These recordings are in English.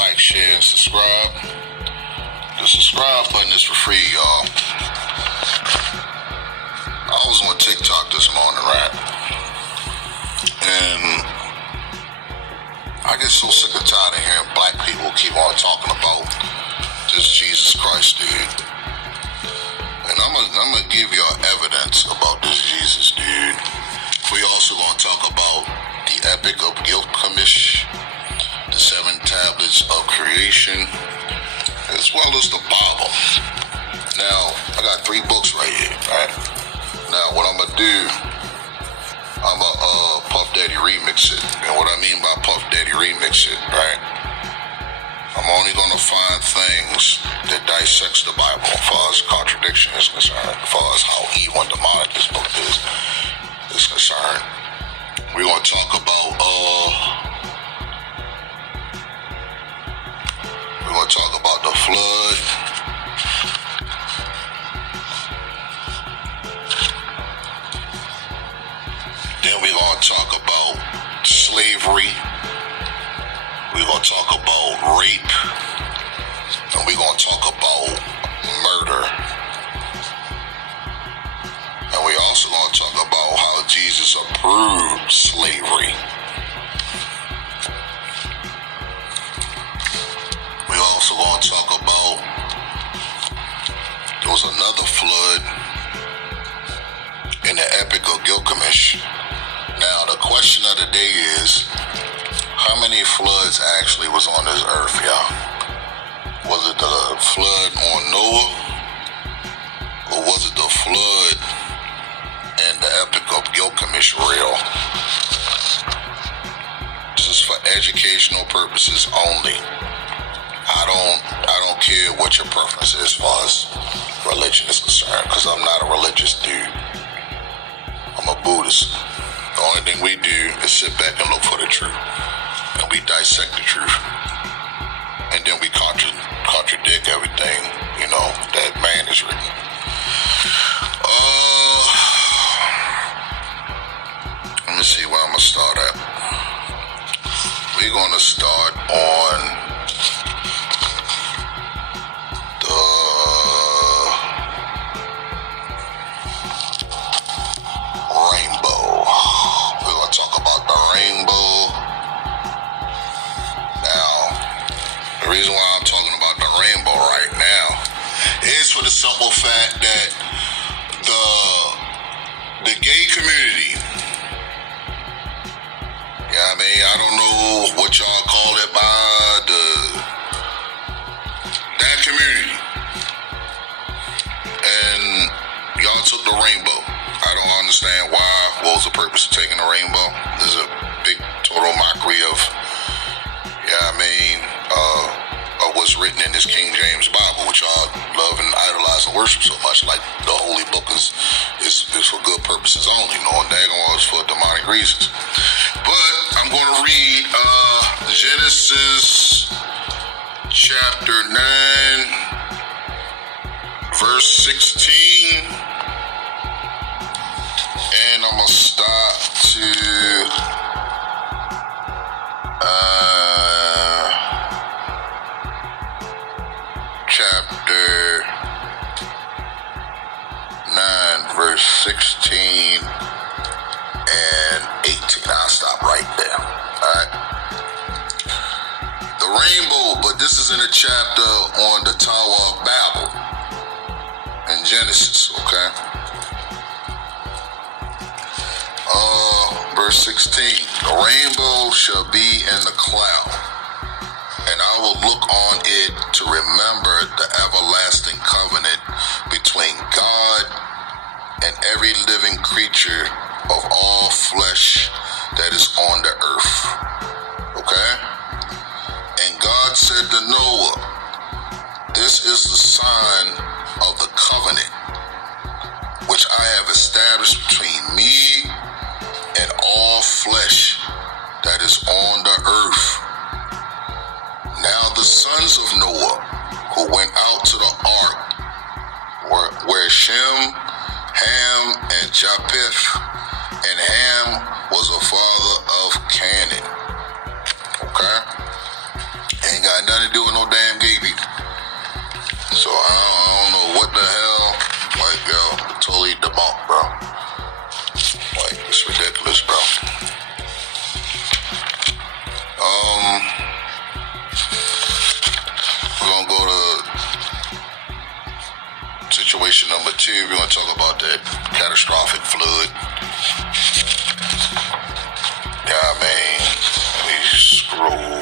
like, share, and subscribe. The subscribe button is for free, y'all. I was on TikTok this morning, right? And I get so sick and tired of hearing black people keep on talking about this Jesus Christ dude. And I'm gonna give y'all evidence about this Jesus dude. We also gonna talk about the Epic of Gilgamesh, the 7 tablets of creation, as well as the Bible. Now, I got 3 books right here, right? Now, what I'm gonna do, I'm gonna Puff Daddy remix it. And what I mean by Puff Daddy remix it, right? I'm only gonna find things that dissects the Bible as far as contradiction is concerned, as far as how evil and demonic this book is concerned. We're gonna talk about the flood. Then we're gonna talk about slavery. We're gonna talk about rape, and we're gonna talk about murder. And we also gonna talk about how Jesus approved slavery. We also gonna talk about there was another flood in the Epic of Gilgamesh. Now the question of the day is, how many floods actually was on this earth, y'all? Was it the flood on Noah? Or was it the flood in the Epic of Gilgamesh real? This is for educational purposes only. I don't care what your preference is as far as religion is concerned, because I'm not a religious dude. I'm a Buddhist. The only thing we do is sit back and look for the truth. And we dissect the truth. And then we contradict everything, that man has written. Let me see where I'm going to start at. We're going to start on the rainbow. We're going to talk about the rainbow. Now, the reason why I'm talking about the rainbow right now is for the simple fact that the gay community, I don't know what y'all call it by that community. And y'all took the rainbow. I don't understand why. What was the purpose of taking the rainbow? There's a big total mockery of what's written in this King James Bible, which y'all love and idolize and worship so much. Like the holy book is for good purposes only, knowing daggone it's for demonic reasons. But I'm going to read Genesis chapter 9, verse 16, and I'm going to start to chapter 9, verse 16 and 18. I'll stop right there. Alright. The rainbow, but this is in a chapter on the Tower of Babel in Genesis, okay? Verse 16. The rainbow shall be in the cloud, and I will look on it to remember the everlasting covenant between God and every living creature of all flesh that is on the earth. Okay? And God said to Noah, this is the sign of the covenant which I have established between me and all flesh that is on the earth. Now the sons of Noah who went out to the ark were Shem, Ham, and Japheth, and Ham was a father of Canaan. Okay? Ain't got nothing number 2, we're going to talk about that catastrophic flood. Yeah, man. Let me scroll.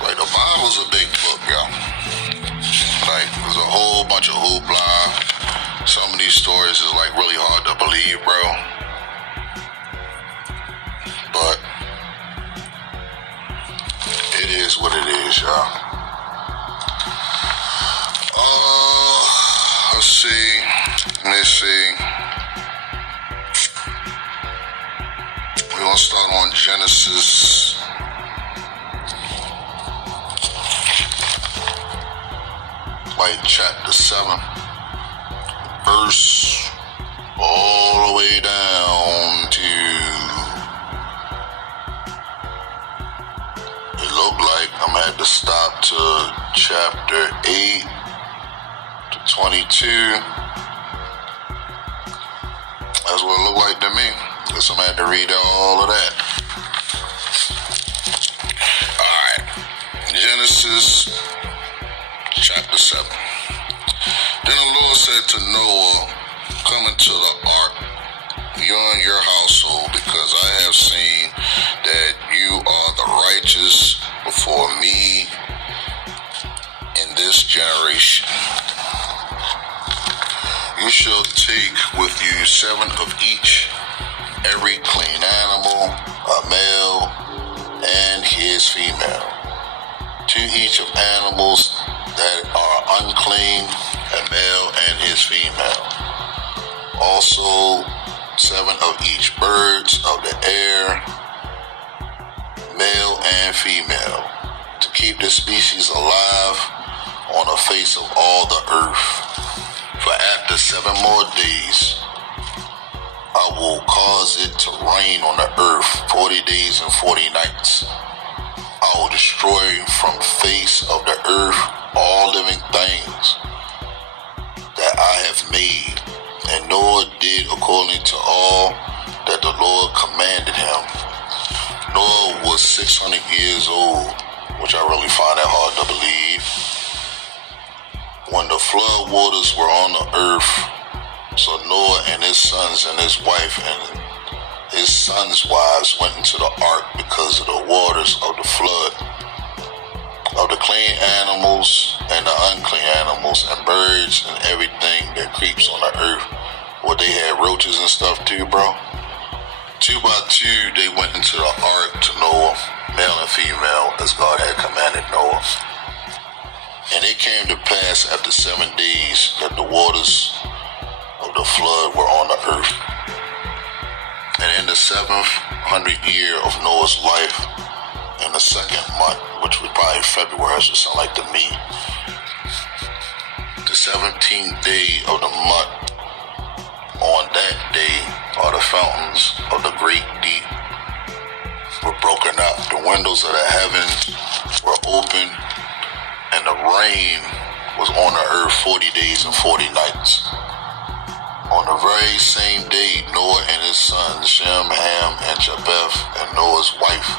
Like, the Bible's a big book, y'all. Like, there's a whole bunch of hoopla. Some of these stories is, like, really hard to believe, bro. But it is what it is, y'all. Let's see. We're going to start on Genesis. Like chapter 7. Verse all the way down to, it looked like I'm going to have to stop to chapter 8 to 22. That's what it looked like to me. Guess I'm going to have to read all of that. Alright. Genesis chapter 7. Then the Lord said to Noah, come into the ark, you and your household, because I have seen that you are the righteous before me in this generation. You shall take with you 7 of each, every clean animal, a male and his female. 2 each of animals that are unclean, a male and his female. Also 7 of each birds of the air, male and female, to keep the species alive on the face of all the earth. For after 7 more days, I will cause it to rain on the earth 40 days and 40 nights. I will destroy from face of the earth all living things that I have made. And Noah did according to all that the Lord commanded him. Noah was 600 years old, which I really find it hard to believe, when the flood waters were on the earth. So Noah and his sons and his wife and his sons' wives went into the ark because of the waters of the flood. Of the clean animals and the unclean animals and birds and everything that creeps on the earth. What, they had roaches and stuff too, bro? 2 by 2 they went into the ark to Noah, male and female, as God had commanded Noah. And it came to pass after 7 days that the waters of the flood were on the earth. And in the 700th year of Noah's life, in the 2nd month, which was probably February, so it sound like to me, the 17th day of the month, on that day, all the fountains of the great deep were broken up. The windows of the heavens were open, and the rain was on the earth 40 days and 40 nights. On the very same day, Noah and his sons, Shem, Ham, and Japheth, and Noah's wife,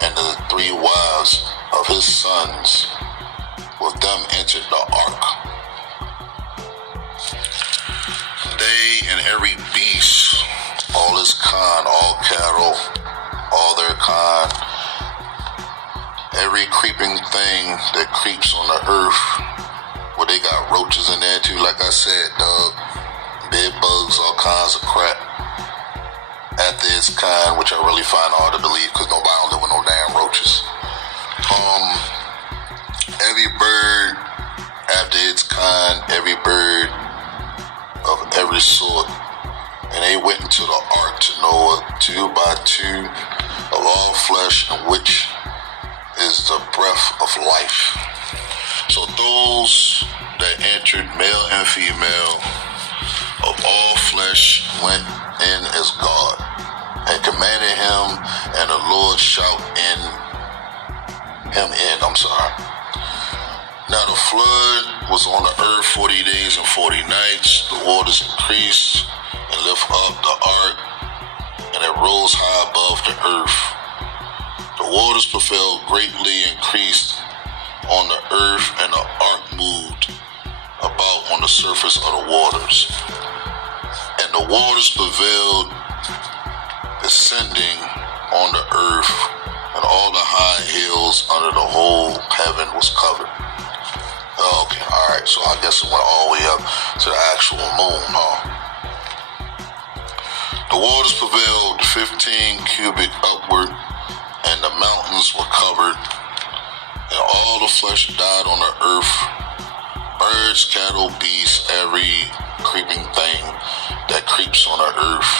and the 3 wives of his sons, with them entered the ark. They and every beast, all his kind, all cattle, all their kind, every creeping thing that creeps on the earth, well, they got roaches in there too, like I said, dog. Bed bugs, all kinds of crap. After its kind, which I really find hard to believe because nobody don't live with no damn roaches. Every bird after its kind, every bird of every sort. And they went into the ark to Noah 2 by 2 of all flesh, in which is the breath of life. So those that entered, male and female, of all flesh, went in as God, and commanded him, and the Lord shout him in. Now the flood was on the earth 40 days and 40 nights. The waters increased and lift up the ark, and it rose high above the earth. The waters prevailed greatly, increased on the earth, and the ark moved about on the surface of the waters. And the waters prevailed, descending on the earth, and all the high hills under the whole heaven was covered. Okay, alright, so I guess it went all the way up to the actual moon, huh? The waters prevailed 15 cubit upward, and the mountains were covered, and all the flesh died on the earth, birds, cattle, beasts, every creeping thing that creeps on the earth,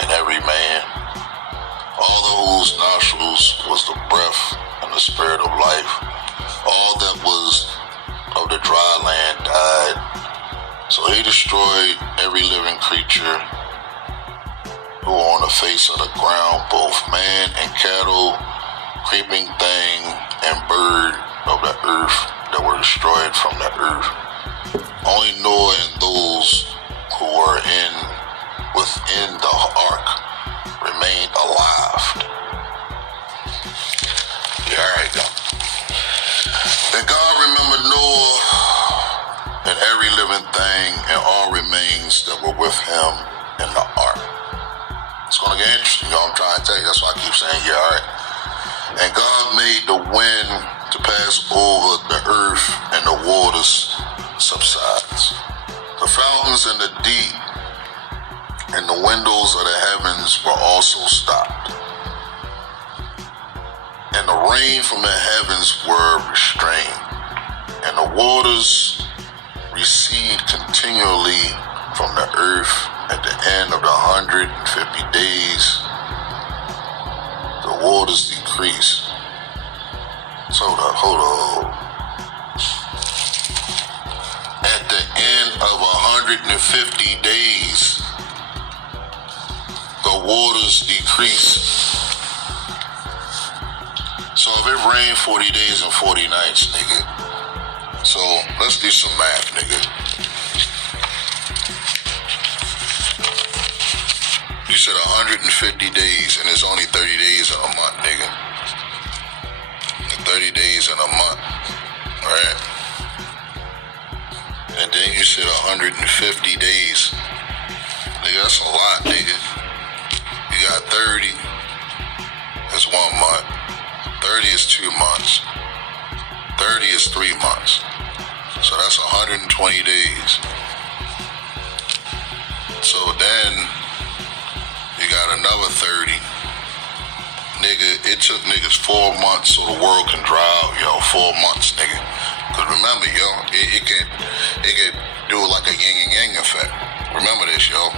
and every man, all whose nostrils was the breath and the spirit of life. All that was of the dry land died. So he destroyed every living creature who were on the face of the ground, both man and cattle, creeping thing and bird of the earth that were destroyed from the earth. Only Noah and those who were within the ark remained alive. Yeah, alright, go. Then God remembered Noah and every living thing and all remains that were with him in the ark. It's gonna get interesting, you know what I'm trying to tell you. That's why I keep saying, yeah, alright. And God made the wind to pass over the earth, and the waters subsides. The fountains and the deep and the windows of the heavens were also stopped. And the rain from the heavens were restrained. And the waters recede continually from the earth at the end of the 150 days. The waters decrease. So hold on. At the end of 150 days, the waters decrease. So if it rained 40 days and 40 nights, nigga. So let's do some math, nigga. You said 150 days, and it's only 30 days in a month, nigga. 30 days in a month, right? And then you said 150 days. Nigga, that's a lot, nigga. You got 30, that's 1 month. 30 is 2 months. 30 is 3 months. So that's 120 days. So then you got another 30. Nigga, it took niggas 4 months so the world can dry out, yo. 4 months, nigga. Cause remember, yo, it can do like a yin and yang effect. Remember this, yo.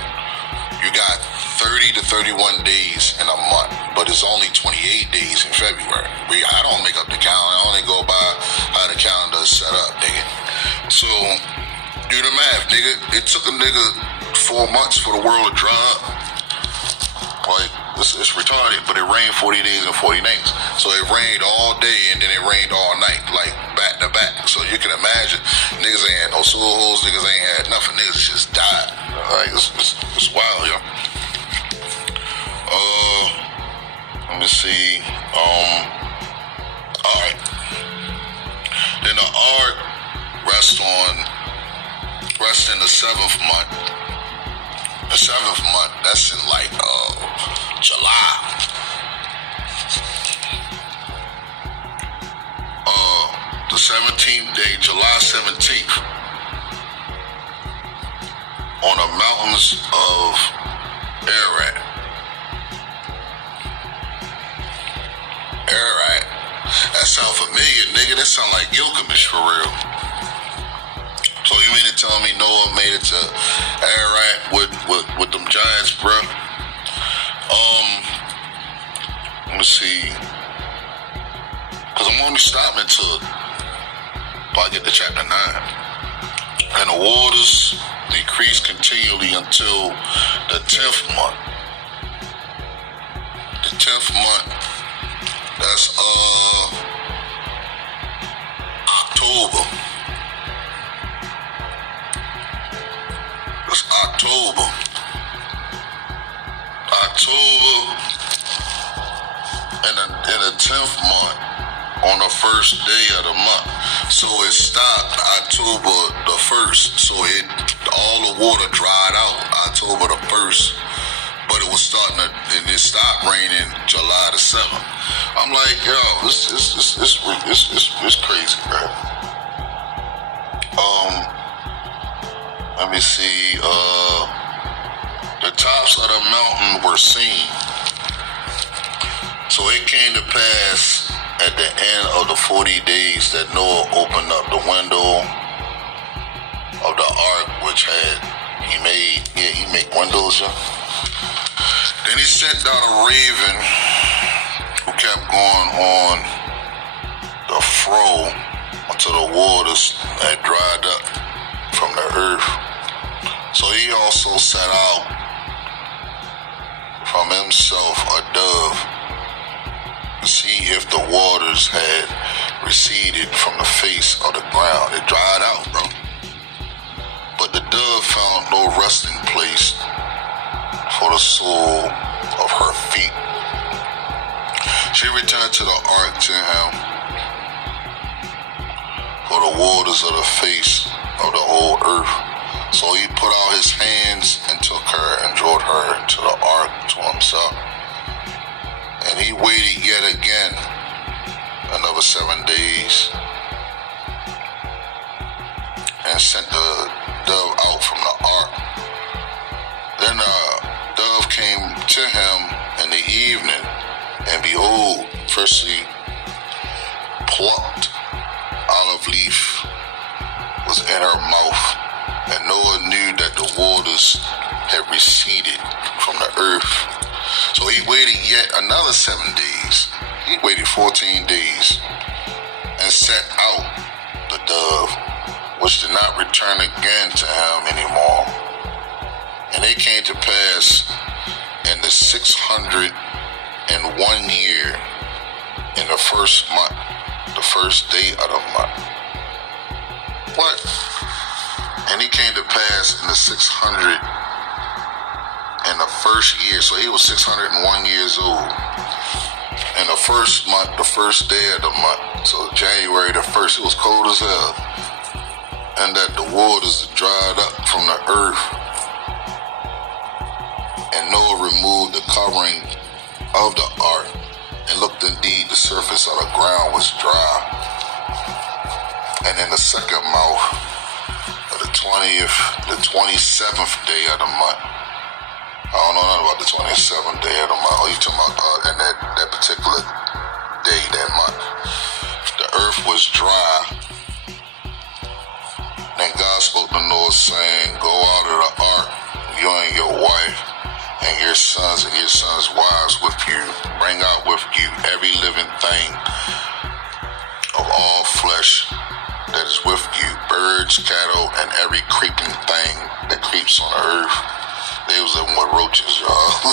You got 30 to 31 days in a month, but it's only 28 days in February. I don't make up the calendar. I only go by how the calendar is set up, nigga. So, do the math, nigga. It took a nigga 4 months for the world to dry up. Like, it's retarded, but it rained 40 days and 40 nights. So it rained all day and then it rained all night, like back to back. So you can imagine, niggas ain't had no sewer holes, niggas ain't had nothing, niggas just died. Like, it's wild, yo. Let me see. Alright. Then the ark rests in the 7th month. The 7th month, that's in like July. The 17th day, July 17th, on the mountains of Ararat. Ararat. That sound familiar, nigga. That sound like Gilgamesh for real. So you mean to tell me Noah made it to Ararat with them giants, bro? Let me see. Cause I'm only stopping until I get to chapter 9. And the waters decrease continually until the 10th month. The 10th month, that's October. It's October. In the 10th month, on the first day of the month. So it stopped October the 1st. So all the water dried out October the 1st. But it was and it stopped raining July the 7th. I'm like, yo, it's crazy, man. Let me see. The tops of the mountain were seen. So it came to pass at the end of the 40 days that Noah opened up the window of the ark, which he made windows, yeah. Then he sent down a raven who kept going on the fro until the waters had dried up from the earth. So he also set out from himself a dove to see if the waters had receded from the face of the ground. It dried out, bro. But the dove found no resting place for the sole of her feet. She returned to the ark to him, for the waters of the face of the whole earth. So he put out his hands and took her and brought her into the ark to himself. And he waited yet again another 7 days and sent the dove out from the ark. Then the dove came to him in the evening, and behold, freshly plucked olive leaf was in her mouth. And Noah knew that the waters had receded from the earth. So he waited yet another 7 days. He waited 14 days and set out the dove, which did not return again to him anymore. And it came to pass in the 601 year, in the first month, the first day of the month. What? And he came to pass in the 600 in the first year. So he was 601 years old. In the first month, the first day of the month. So January the 1st, it was cold as hell. And that the waters dried up from the earth. And Noah removed the covering of the ark, and looked, indeed, the surface of the ground was dry. And in the second month, the 27th day of the month. I don't know nothing about the 27th day of the month. Oh, you talking about in that particular day, that month. The earth was dry. Then God spoke to Noah, saying, go out of the ark, you and your wife, and your sons wives with you. Bring out with you every living thing of all flesh that is with you, birds, cattle, and every creeping thing that creeps on the earth. They was living with roaches, y'all.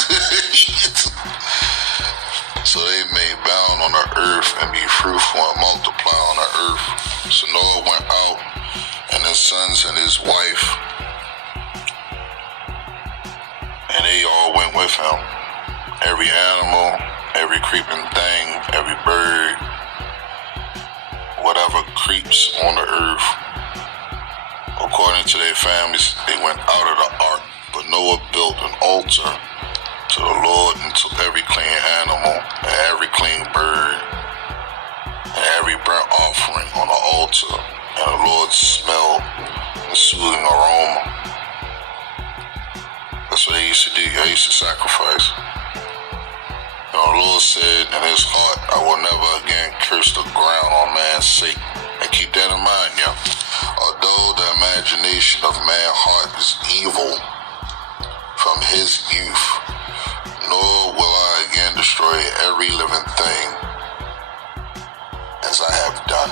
So they may bound on the earth and be fruitful and multiply on the earth. So Noah went out, and his sons and his wife, and they all went with him. Every animal, every creeping thing, every bird, whatever creeps on the earth, according to their families, they went out of the ark. But Noah built an altar to the Lord and took every clean animal and every clean bird and every burnt offering on the altar. And the Lord smelled the soothing aroma. That's what they used to do. They used to sacrifice. And the Lord said in his heart, I will never again curse the ground on man's sake. And keep that in mind, yeah. Although the imagination of man's heart is evil from his youth, nor will I again destroy every living thing as I have done.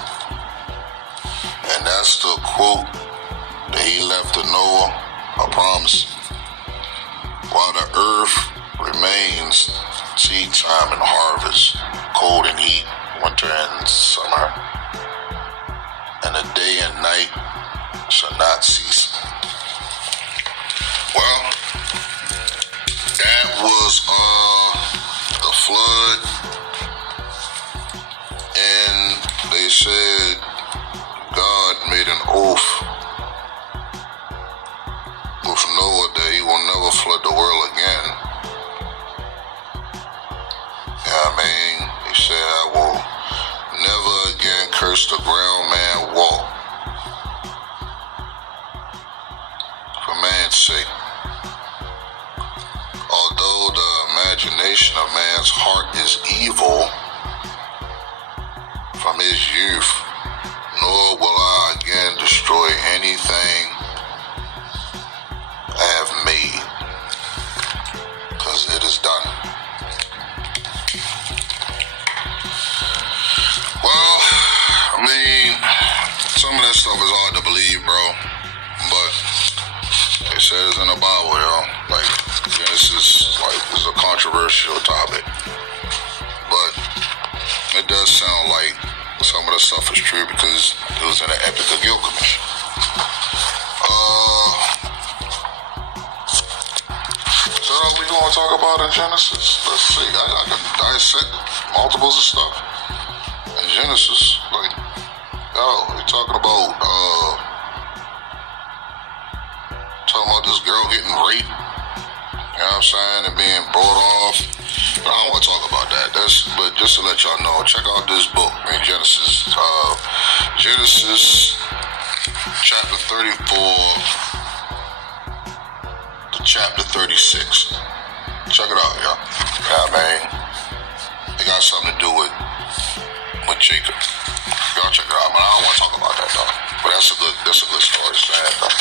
And that's the quote that he left to Noah, a promise. While the earth remains, seed time and harvest, cold and heat, winter and summer, and the day and night shall not cease. Well, that was the flood, and they said made an oath with Noah that he will never flood the world again. He said, I will never again curse the ground man walk for man's sake. Although the imagination of man's heart is evil from his youth, nor will I again destroy anything I have made, because it is done. Well, some of that stuff is hard to believe, bro, but it says in the Bible, yo, like, Genesis, like, is a controversial topic, but it does sound like some of the stuff is true because it was in the Epic of Gilgamesh. So we gonna talk about in Genesis? Let's see. I can dissect multiples of stuff in Genesis. Like, we're talking about this girl getting raped. You know what I'm saying? And being brought off. But I don't want to talk about that. But just to let y'all know, check out this book in Genesis. Genesis chapter 34 to chapter 36. Check it out, y'all. It got something to do with Jacob. Y'all check it out. I don't want to talk about that though. But that's a good story. It's sad though.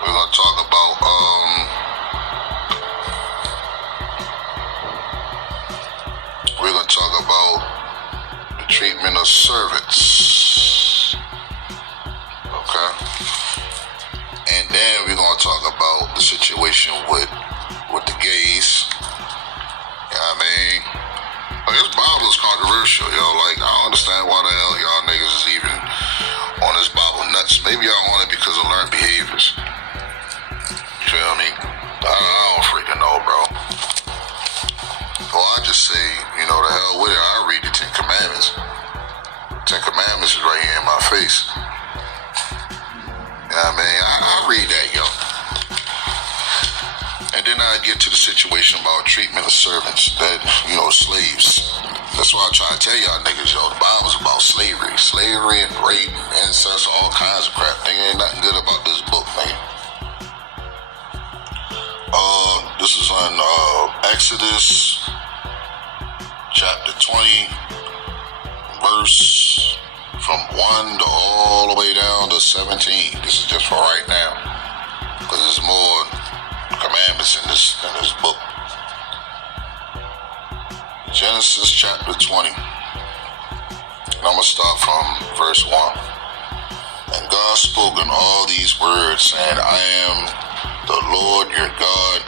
We're gonna talk about the treatment of servants. Okay. And then we're gonna talk about the situation with the gays. This Bible is controversial, yo. Like, I don't understand why the hell y'all niggas is even on this Bible nuts. Maybe y'all on it because of learned behaviors. You feel me? I don't freaking know, bro. Well, I just say, the hell with it. I read the 10 Commandments. 10 Commandments is right here in my face. I read that, yo. And then I get to the situation about treatment of servants, that, slaves. That's why I try to tell y'all niggas, yo, the Bible's about slavery. Slavery and rape and incest, all kinds of crap. There ain't nothing good about this book, man. This is on Exodus chapter 20, verse from 1 to all the way down to 17. This is just for right now, because there's more commandments in this book. Genesis chapter 20. And I'm going to start from verse 1. And God spoke in all these words, saying, I am the Lord your God,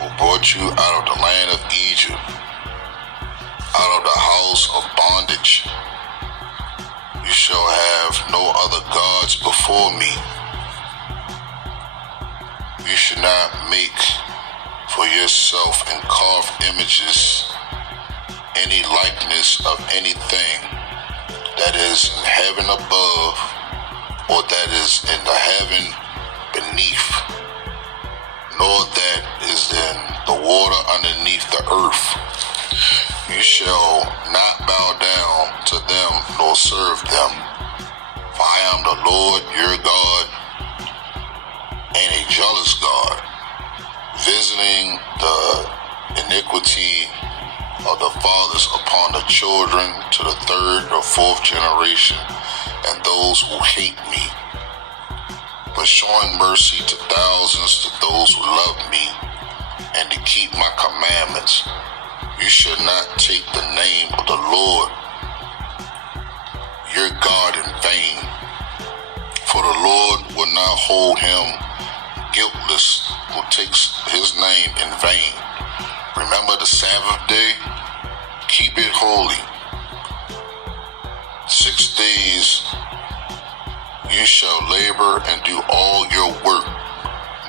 who brought you out of the land of Egypt, out of the house of bondage. You shall have no other gods before me. You should not make for yourself and carve images any likeness of anything that is in heaven above, or that is in the heaven beneath, nor that is in the water underneath the earth. You shall not bow down to them nor serve them, for I am the Lord your God, and a jealous God, visiting the iniquity of the fathers upon the children to the third or fourth generation, and those who hate me, but showing mercy to thousands to those who love me and to keep my commandments. You shall not take the name of the Lord your God in vain, for the Lord will not hold him guiltless who takes his name in vain. Remember the Sabbath day, keep it holy. 6 days you shall labor and do all your work,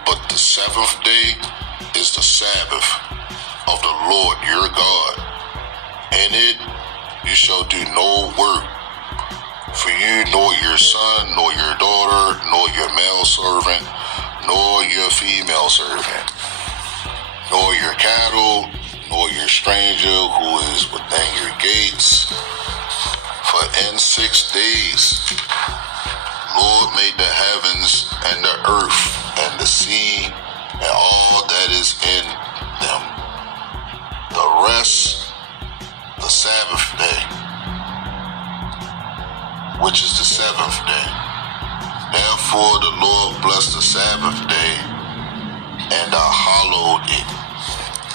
but the seventh day is the Sabbath of the Lord your God. In it you shall do no work, for you, nor your son, nor your daughter, nor your male servant, nor your female servant, nor your cattle, nor your stranger who is within your gates. For in 6 days Lord made the heavens and the earth and the sea and all that is in them. The rest, the Sabbath day, which is the 7th day. Therefore the Lord blessed the Sabbath day and hallowed it.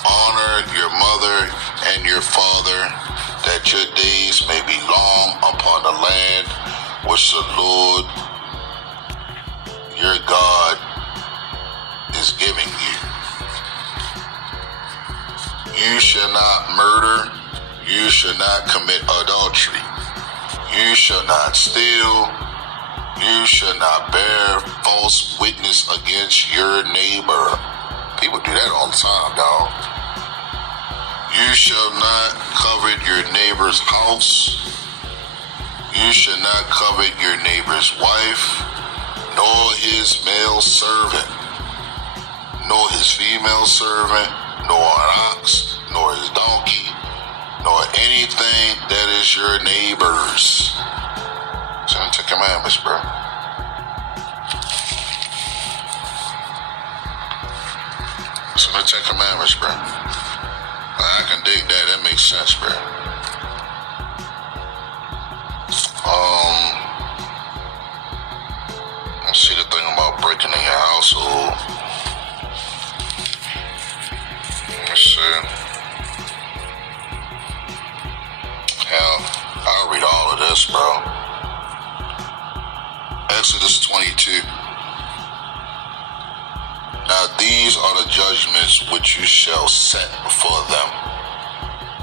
Honor your mother and your father, that your days may be long upon the land which the Lord your God is giving you. You shall not murder. You shall not commit adultery. You shall not steal. You shall not bear false witness against your neighbor. People do that all the time, dog. You shall not covet your neighbor's house. You shall not covet your neighbor's wife, nor his male servant, nor his female servant, nor an ox, nor his donkey, nor anything that is your neighbor's. It's in the 10 Commandments, bro. It's in the 10 Commandments, bro. I can dig that. That makes sense, bro. Let's see the thing about breaking in your household. Let's see. Hell, I'll read all of this, bro. Exodus 22. Now these are the judgments which you shall set before them.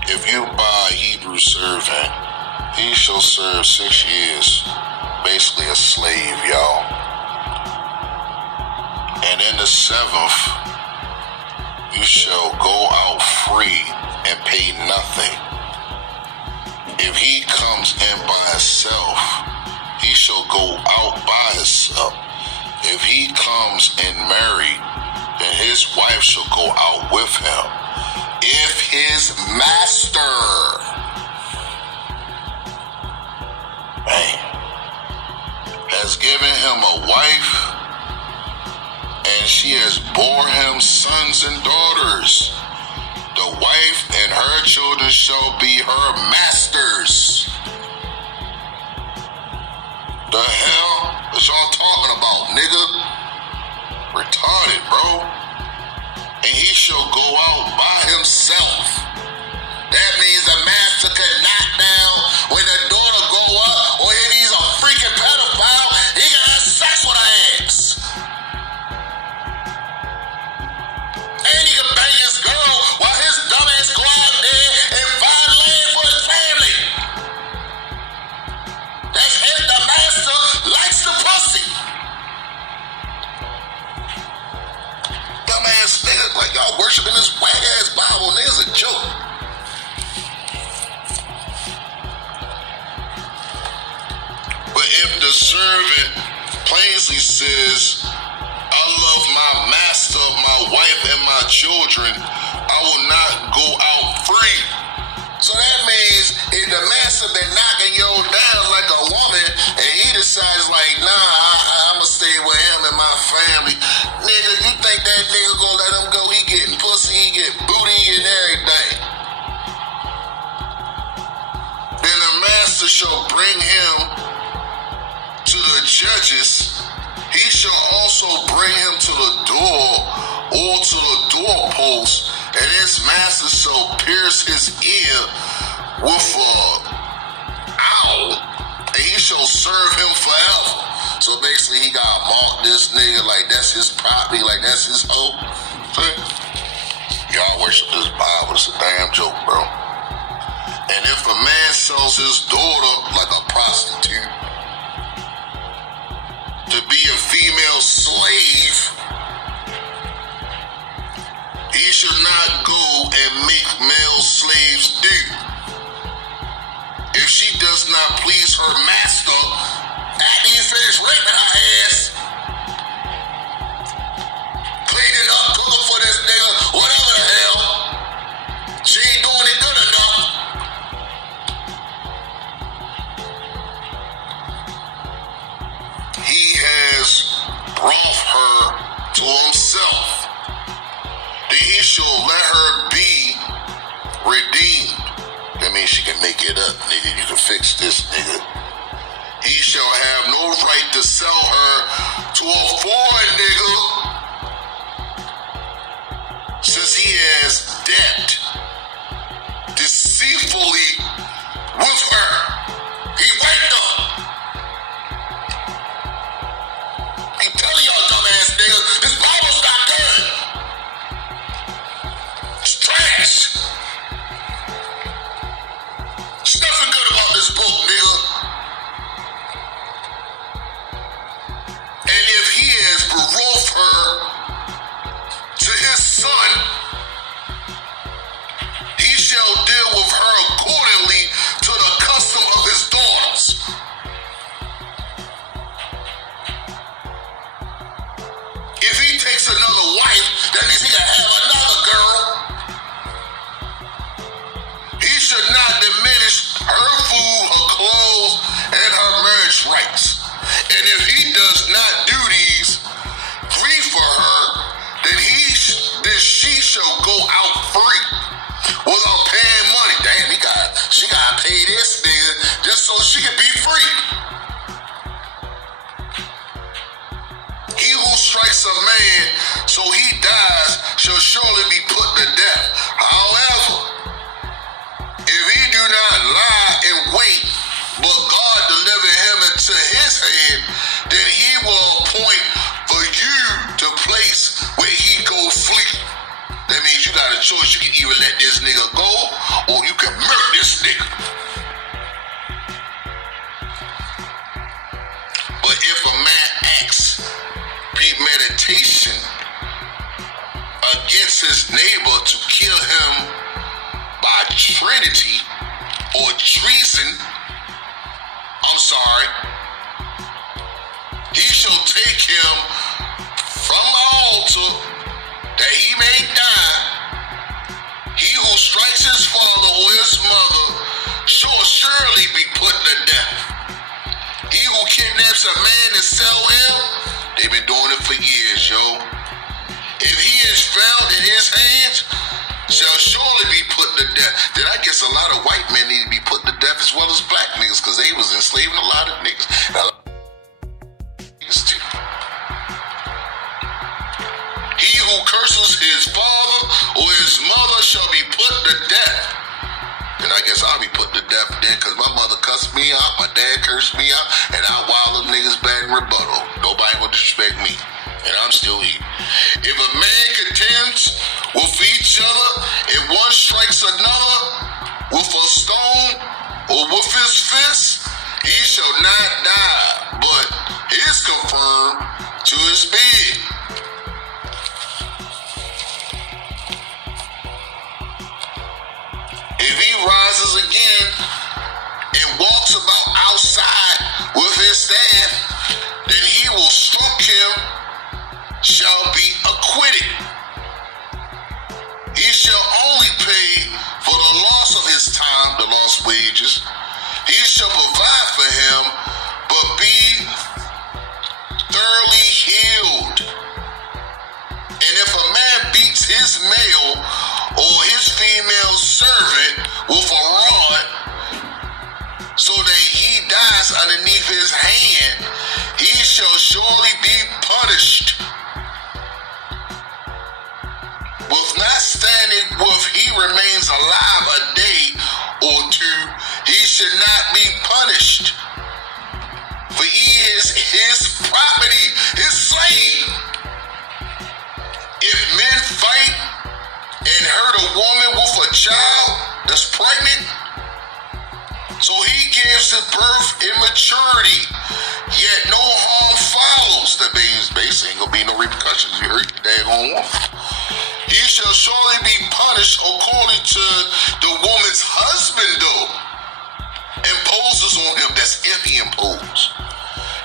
If you buy a Hebrew servant, he shall serve 6 years, basically a slave, y'all. And in the 7th, you shall go out free and pay nothing. If he comes in by himself, he shall go out by himself. If he comes in married, then his wife shall go out with him. If his master, has given him a wife, and she has bore him sons and daughters, the wife and her children shall be her masters. The hell is y'all talking about, nigga? Retarded, bro. And he shall go out by himself. That means the master could knock down when the daughter grow up, or if he's a freaking pedophile, he can have sex with her ass. And he can bang his girl while his dumb ass go out there and find land for his family. That's if the master likes the pussy. Dumbass nigga, like y'all worshiping this whack ass Bible, nigga's a joke. But if the servant plainly says, I love my master, my wife, and my children, I will not go out free. So that means if the master been knocking you down like a woman, and he decides like, nah, I'ma stay with him and my family, nigga, you think that nigga gonna let him go? He getting pussy, he get booty and everything. Then the master shall bring him to the judges. He shall also bring him to the door or to the doorpost, and his master shall pierce his ear with a owl, and he shall serve him forever. So basically, he gotta mark this nigga like that's his property, like that's his hoe. Y'all worship this Bible, it's a damn joke, bro. And if a man sells his daughter like a prostitute to be a female slave, he shall not go and make male slaves do. If she does not please her master, after he finished raping her ass, cleaning up, cooking for this nigga, whatever the hell, she ain't doing it good enough. He has brought her to himself. Then he shall let her be redeemed. That means she can make it up, nigga. You can fix this, nigga. He shall have no right to sell her to a foreign nigga, since he has debt deceitfully with her. He raped her. I'm telling y'all dumbass niggas, this Bible's not good. It's trash. There's nothing good about this book, nigga. And if he has betrothed her to his son, he shall deal with her accordingly to the custom of his daughters. If he takes another wife, that means he can have another girl. He should not diminish her food, her clothes, and her marriage rights. And if he does not do these three for her, then she shall go out free without paying money. Damn, she gotta pay this nigga just so she can be free. He who strikes a man so he dies shall surely be put to death. However, if he do not lie in wait, but God deliver him into his hand, then he will appoint for you the place where he go flee. That means you got a choice. You can either let this nigga go, or you can murder this nigga. But if a man acts premeditation against his neighbor to kill him by trinity or treason, he shall take him from the altar that he may die. He who strikes his father or his mother shall surely be put to death. He who kidnaps a man and sell him, they've been doing it for years, yo. If he is found in his hands, shall surely be put to death. Then I guess a lot of white men need to be put to death as well as black niggas, because they was enslaving a lot of niggas. Too. He who curses his father or his mother shall be put to death. Then I guess I'll be put to death then, because my mother cussed me out, my dad cursed me out, and I wild them niggas back in rebuttal. Nobody will disrespect me, and I'm still here. If a man contends with each other, if one strikes another with a stone or with his fist, he shall not die, but is confirmed to his bed. If he rises again and walks about outside with his staff, then he will stroke him, shall be acquitted. He shall only pay for the loss of his time, the lost wages. He shall provide for him, but be thoroughly healed. And if a man beats his male or his female servant with a rod, so that he dies underneath his hand, he shall surely be punished. With not standing with he remains alive a day or two, he should not be punished. For he is his property, his slave. If men fight and hurt a woman with a child that's pregnant, so he gives it birth in maturity, yet no harm follows. The baby's base ain't gonna be no repercussions. You hurt the daggone woman. He shall surely be punished according to the woman's husband, though, imposes on him. That's if he imposes.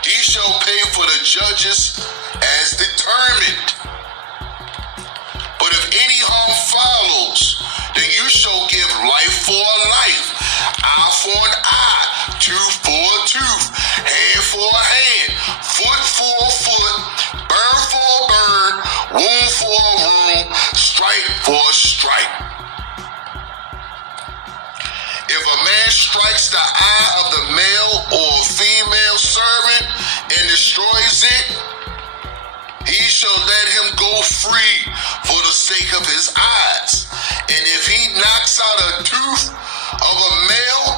He shall pay for the judges as determined. But if any harm follows, then you shall give life for a life, eye for an eye, tooth for a tooth, hand for a hand, foot for a foot, burn for a burn, wound for a wound, strike for a strike. If a man strikes the eye of the male or female servant and destroys it, he shall let him go free for the sake of his eyes. And if he knocks out a tooth of a male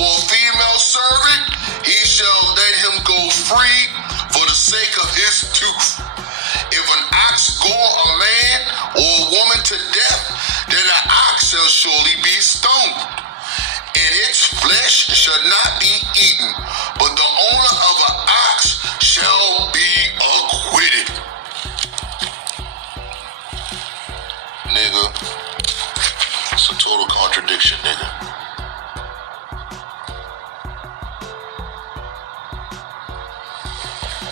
or female servant, he shall let him go free for the sake of his tooth. If an ox gore a man or a woman to death, then the ox shall surely be stoned, and its flesh shall not be eaten, but the owner of an ox shall be acquitted. Nigga, it's a total contradiction, nigga.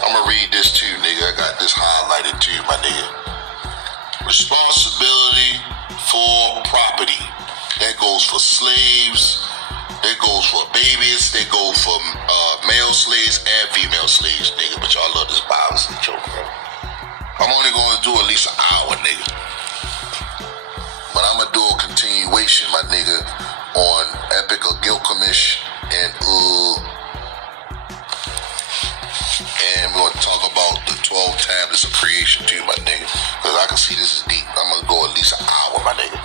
I'ma read this too, nigga. I got this highlighted too, my nigga. Responsibility for property. That goes for slaves. That goes for babies. That goes for male slaves and female slaves, nigga. But y'all love this violence and joke, bro. I'm only going to do at least an hour, nigga. But I'm going to do a continuation, my nigga, on Epic of Gilgamesh and we're going to talk about the 12 tablets of creation too, my nigga. Because I can see this is deep. I'm going to go at least an hour, my nigga.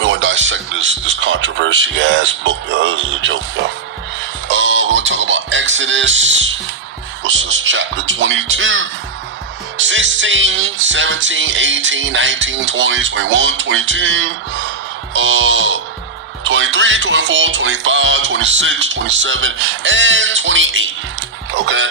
We're going to dissect this controversy ass book, yo. This is a joke, yo. We're going to talk about Exodus. What's this? Chapter 22. 16, 17, 18, 19, 20, 21, 22, 23, 24, 25, 26, 27, and 28. Okay?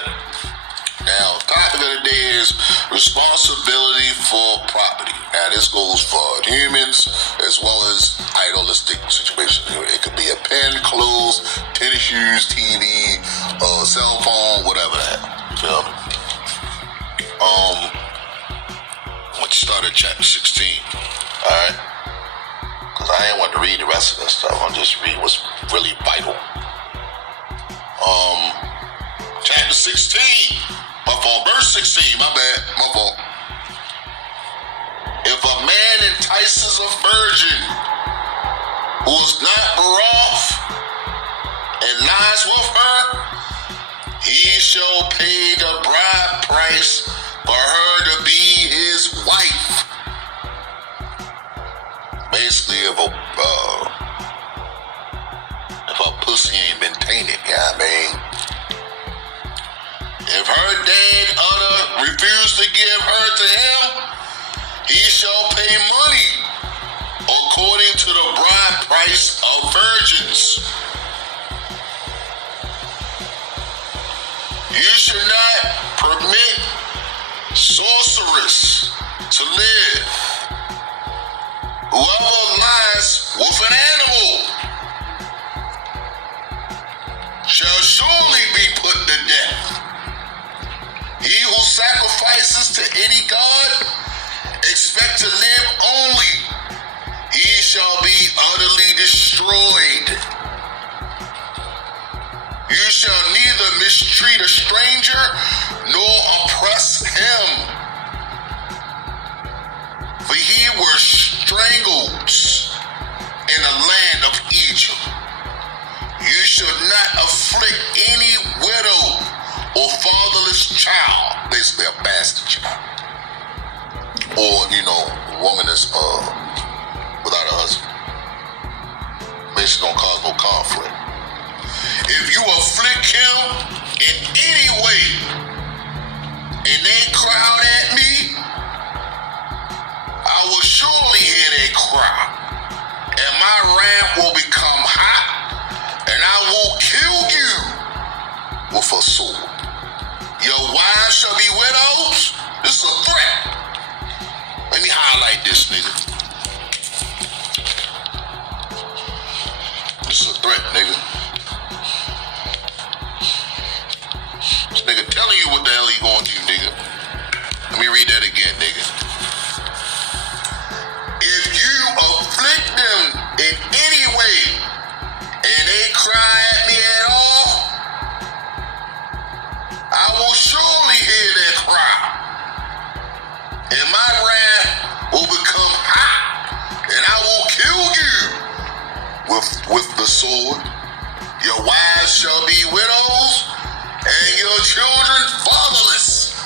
Now, topic of the day is responsibility for property. Now, this goes for humans as well as idolistic situations. It could be a pen, clothes, tennis shoes, TV, cell phone, whatever that. You feel me? Let's start at chapter 16. Alright? Because I ain't want to read the rest of that stuff. I'll just read what's really vital. Chapter 16. My fault. Verse 16. My bad. My fault. If a man entices a virgin who is not betrothed and lies with her, he shall pay the bride price for her to be his wife. Basically, if a pussy ain't been tainted, you know what I mean? If her dad refused to give her to him, he shall pay money according to the bride price of virgins. You should not permit sorcerers to live. Whoever lies with an animal shall surely be put to death. He who sacrifices to any god expect to live only. He shall be utterly destroyed. You shall neither mistreat a stranger nor oppress him, for he was strangled in the land of Egypt. You shall not afflict any widow or fatherless child, basically a bastard child, or a woman that's without a husband. Basically don't cause no conflict. If you afflict him in any way and they cry out at me, I will surely hear their cry, and my wrath will become hot, and I will kill you with a sword. Your wives shall be widows. This sword. Your wives shall be widows, and your children fatherless.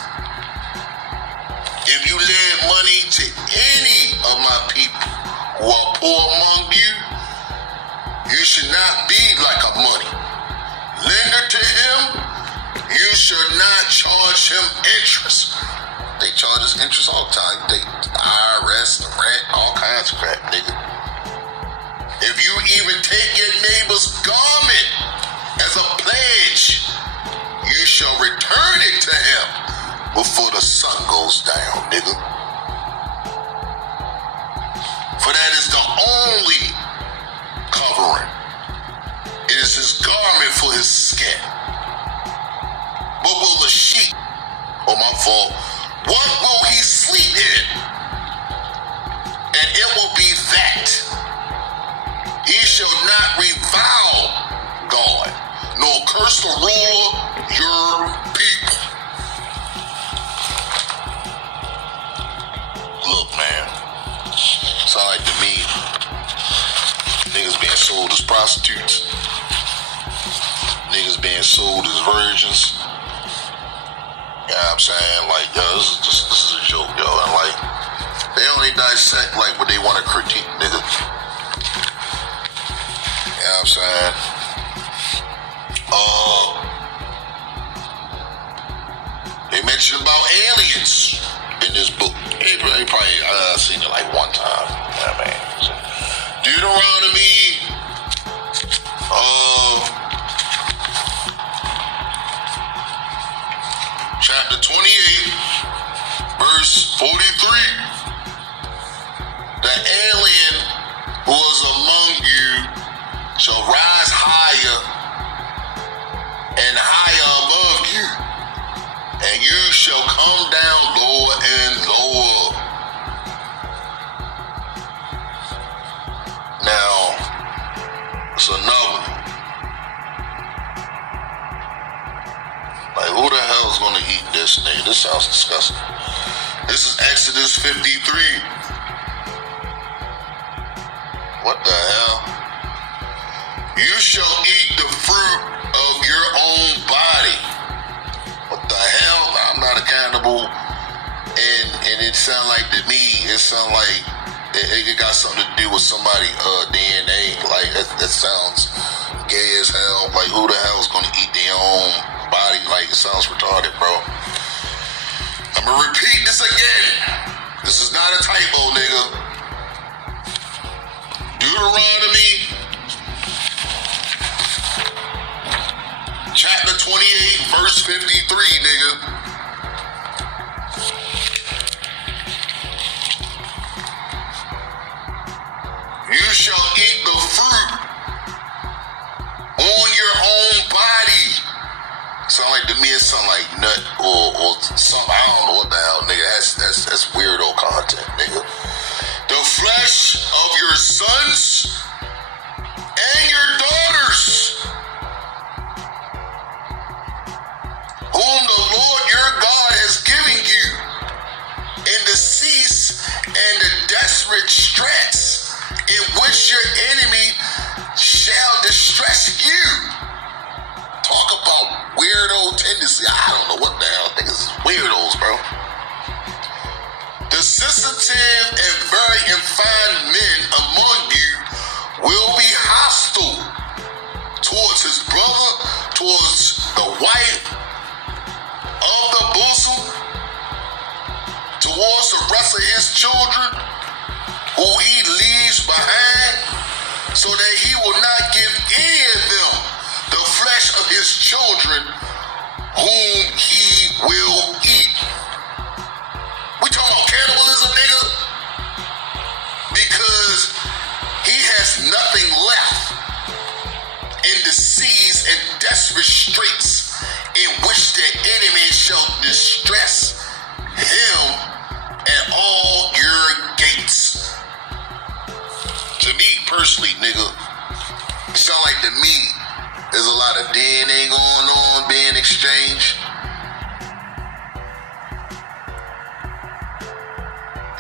If you lend money to any of my people who are poor among you, you should not be like a money lender to him. You should not charge him interest. They charge us interest all the time. They IRS, the rent, all kinds of crap, nigga. If you even take your neighbor's garment as a pledge, you shall return it to him before the sun goes down, nigga. For that is the only covering. It is his garment for his skin. What will the sheep, or my fault, what will he sleep in? And it will be that. He shall not revile God, nor curse the ruler, your people. Look, man, sound like to me, niggas being sold as prostitutes, niggas being sold as virgins. You know what I'm saying? Like, yo, this is a joke, yo. And like, they only dissect like what they want to critique, nigga. You know what I'm saying? They mentioned about aliens in this book. They probably seen it like one time. Yeah, man. Deuteronomy, chapter 28, verse 43. The alien who is among you shall rise higher and higher above you, and you shall come down lower and lower. Now, it's another. Like, who the hell is gonna eat this thing? This sounds disgusting. This is Exodus 53. What the hell? You shall eat the fruit of your own body. What the hell? I'm not a cannibal. And it sound like to me, it sound like it got something to do with somebody DNA. Like that sounds gay as hell. Like who the hell is gonna eat their own body? Like it sounds retarded, bro. I'm gonna repeat this again. This is not a typo, nigga. Deuteronomy chapter 28, verse 53, nigga. You shall eat the fruit on your own body. Sound like to me it sound like nut or something. I don't know what the hell, nigga. That's weirdo content, nigga. The flesh of your sons and your daughters, whom the Lord your God has given you, in the cease and the desperate stress in which your enemy shall distress you. Talk about weirdo tendency. I don't know what the hell niggas is weirdos, bro. The sensitive and very fine men among you will be hostile towards his brother, towards the wife of the bosom, towards the rest of his children who he leaves behind, so that he will not give any of them the flesh of his children whom he will eat. We talking about cannibalism, nigga? Because he has nothing left in the seas and desperate straits in which the enemy shall distress him at all your gates. To me personally, nigga, it sound like to me there's a lot of DNA going on being exchanged.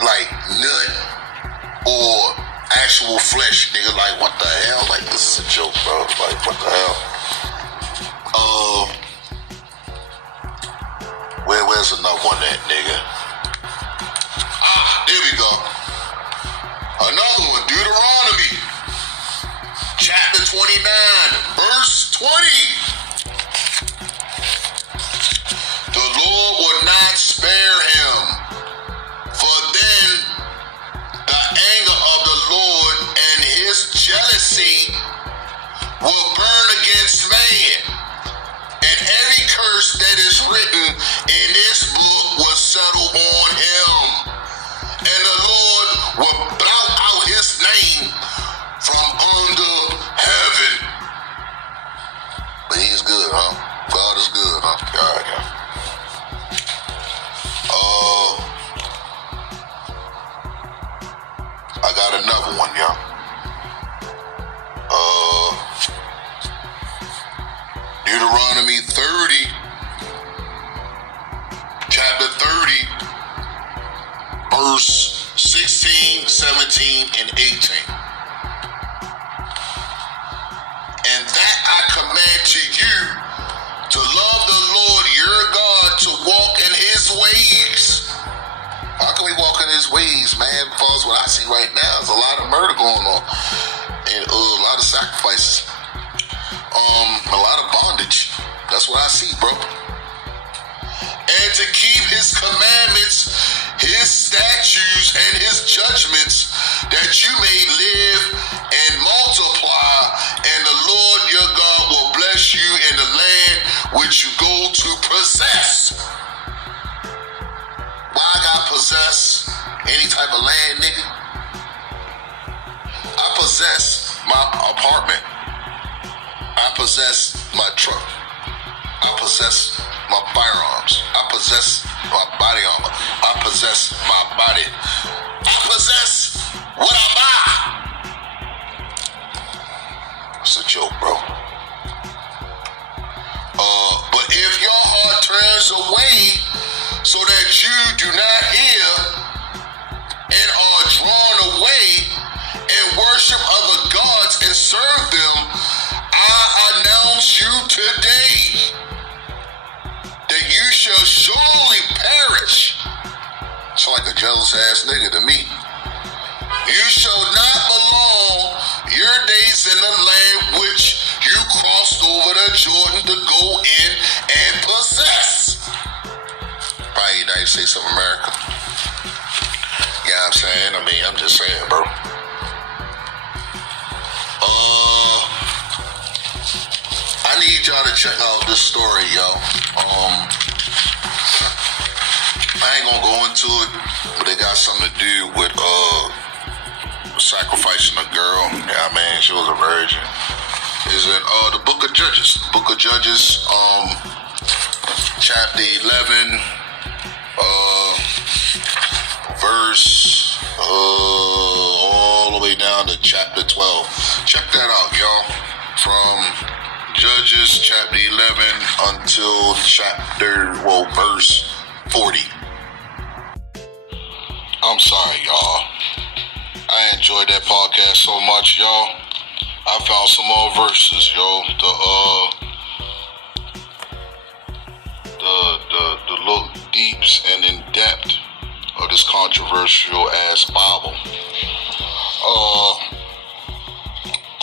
Like nut or actual flesh, nigga. Like, what the hell? Like, this is a joke, bro. Like, what the hell? Where's another one at, nigga? There we go. Another one, Deuteronomy, chapter 29, verse 20. The Lord will not spare him, for then the anger of the Lord and his jealousy will burn against man, and every curse that is written in this book will settle on him, and the Lord will blot out his name from under heaven. But he's good, huh? God is good, huh? God, yeah. I got another one, y'all. Deuteronomy 30, chapter 30, verse 16, 17, and 18. And that I command to you to love the Lord your God, to walk in his ways. How can we walk in his ways, man? Because what I see right now is a lot of murder going on, and a lot of sacrifices, a lot of bondage. That's what I see, bro. And to keep his commandments, his statutes, and his judgments, that you may live and multiply, and the Lord your God will bless you in the land which you go to possess. Why I gotta possess any type of land, nigga? I possess my apartment. I possess my truck. I possess my firearms. I possess my body armor. I possess my body. I possess what I buy. It's a joke, bro. But if your heart turns away so that you do not hear and are drawn away and worship other gods and serve them, I announce you today that you shall surely perish. Sound like a jealous ass nigga to me. You shall not belong your days in the land which you crossed over the Jordan to go in and possess. Probably United States of America. You know what I'm saying? I mean, I'm just saying, bro. I need y'all to check out this story, yo. I ain't gonna go into it, but it got something to do with sacrificing a girl. Yeah, I mean, she was a virgin. Is in the Book of Judges. Book of Judges, chapter 11, verse all the way down to chapter 12. Check that out, y'all. From Judges chapter 11 until verse 40. I'm sorry, y'all. I enjoyed that podcast so much, y'all. I found some more verses, yo. The look deeps and in depth of this controversial ass Bible.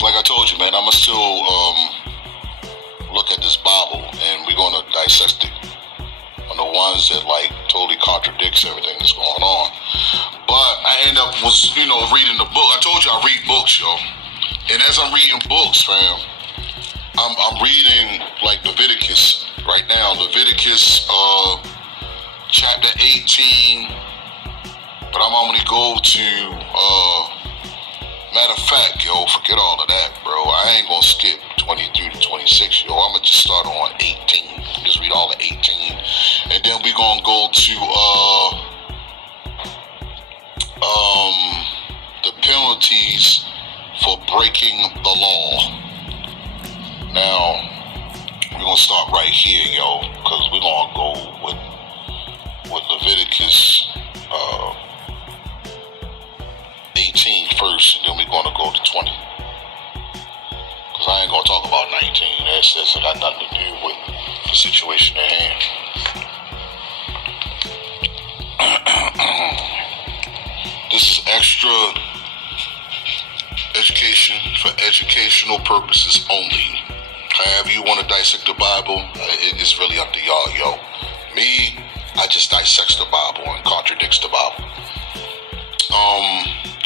Like I told you, man, I'ma still look at this Bible and we're gonna dissect it on the ones that like totally contradicts everything that's going on. But I end up reading the book. I told you I read books, yo. And as I'm reading books, fam, I'm reading like Leviticus right now. Leviticus chapter 18. But I'm only go to matter of fact, yo, forget all of that, bro. I ain't gonna skip 23 to 26, yo. I'ma just start on 18. Just read all the 18. And then we gonna go to the penalties for breaking the law. Now, we're gonna start right here, yo, because we're gonna go with Leviticus 18 first, and then we're going to go to 20. Because I ain't going to talk about 19. That's got nothing to do with the situation at hand. This is extra education for educational purposes only. However you want to dissect the Bible, it's really up to y'all, yo. Me, I just dissects the Bible and contradicts the Bible.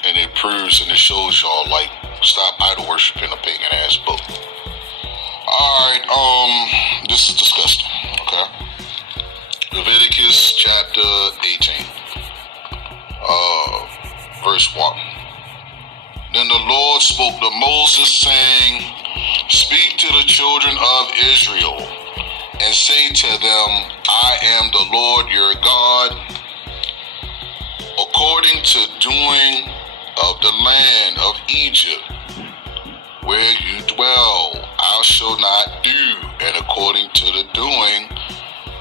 And it proves and it shows y'all, like, stop idol worshiping a pagan ass book. Alright, this is disgusting, okay? Leviticus chapter 18, verse 1. Then the Lord spoke to Moses, saying, Speak to the children of Israel, and say to them, I am the Lord your God. According to doing of the land of Egypt, where you dwell, I shall not do, and according to the doing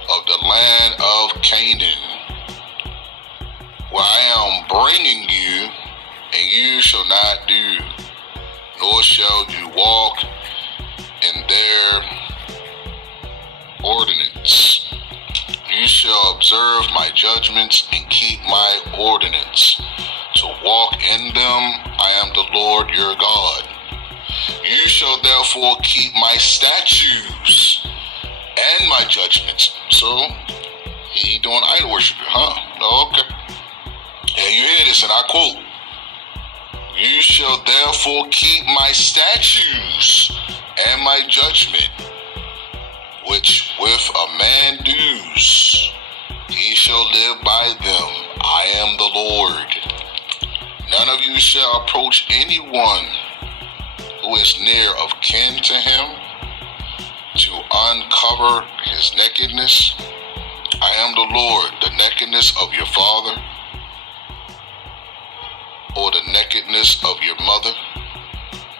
of the land of Canaan, where I am bringing you, and you shall not do, nor shall you walk in their ordinance. You shall observe my judgments and keep my ordinance, to walk in them. I am the Lord your God. You shall therefore keep my statutes and my judgments. So, he ain't doing idol worship, huh? Okay. And you hear this, and I quote, You shall therefore keep my statutes and my judgment, which with a man does, he shall live by them. I am the Lord. None of you shall approach anyone who is near of kin to him to uncover his nakedness. I am the Lord. The nakedness of your father or the nakedness of your mother,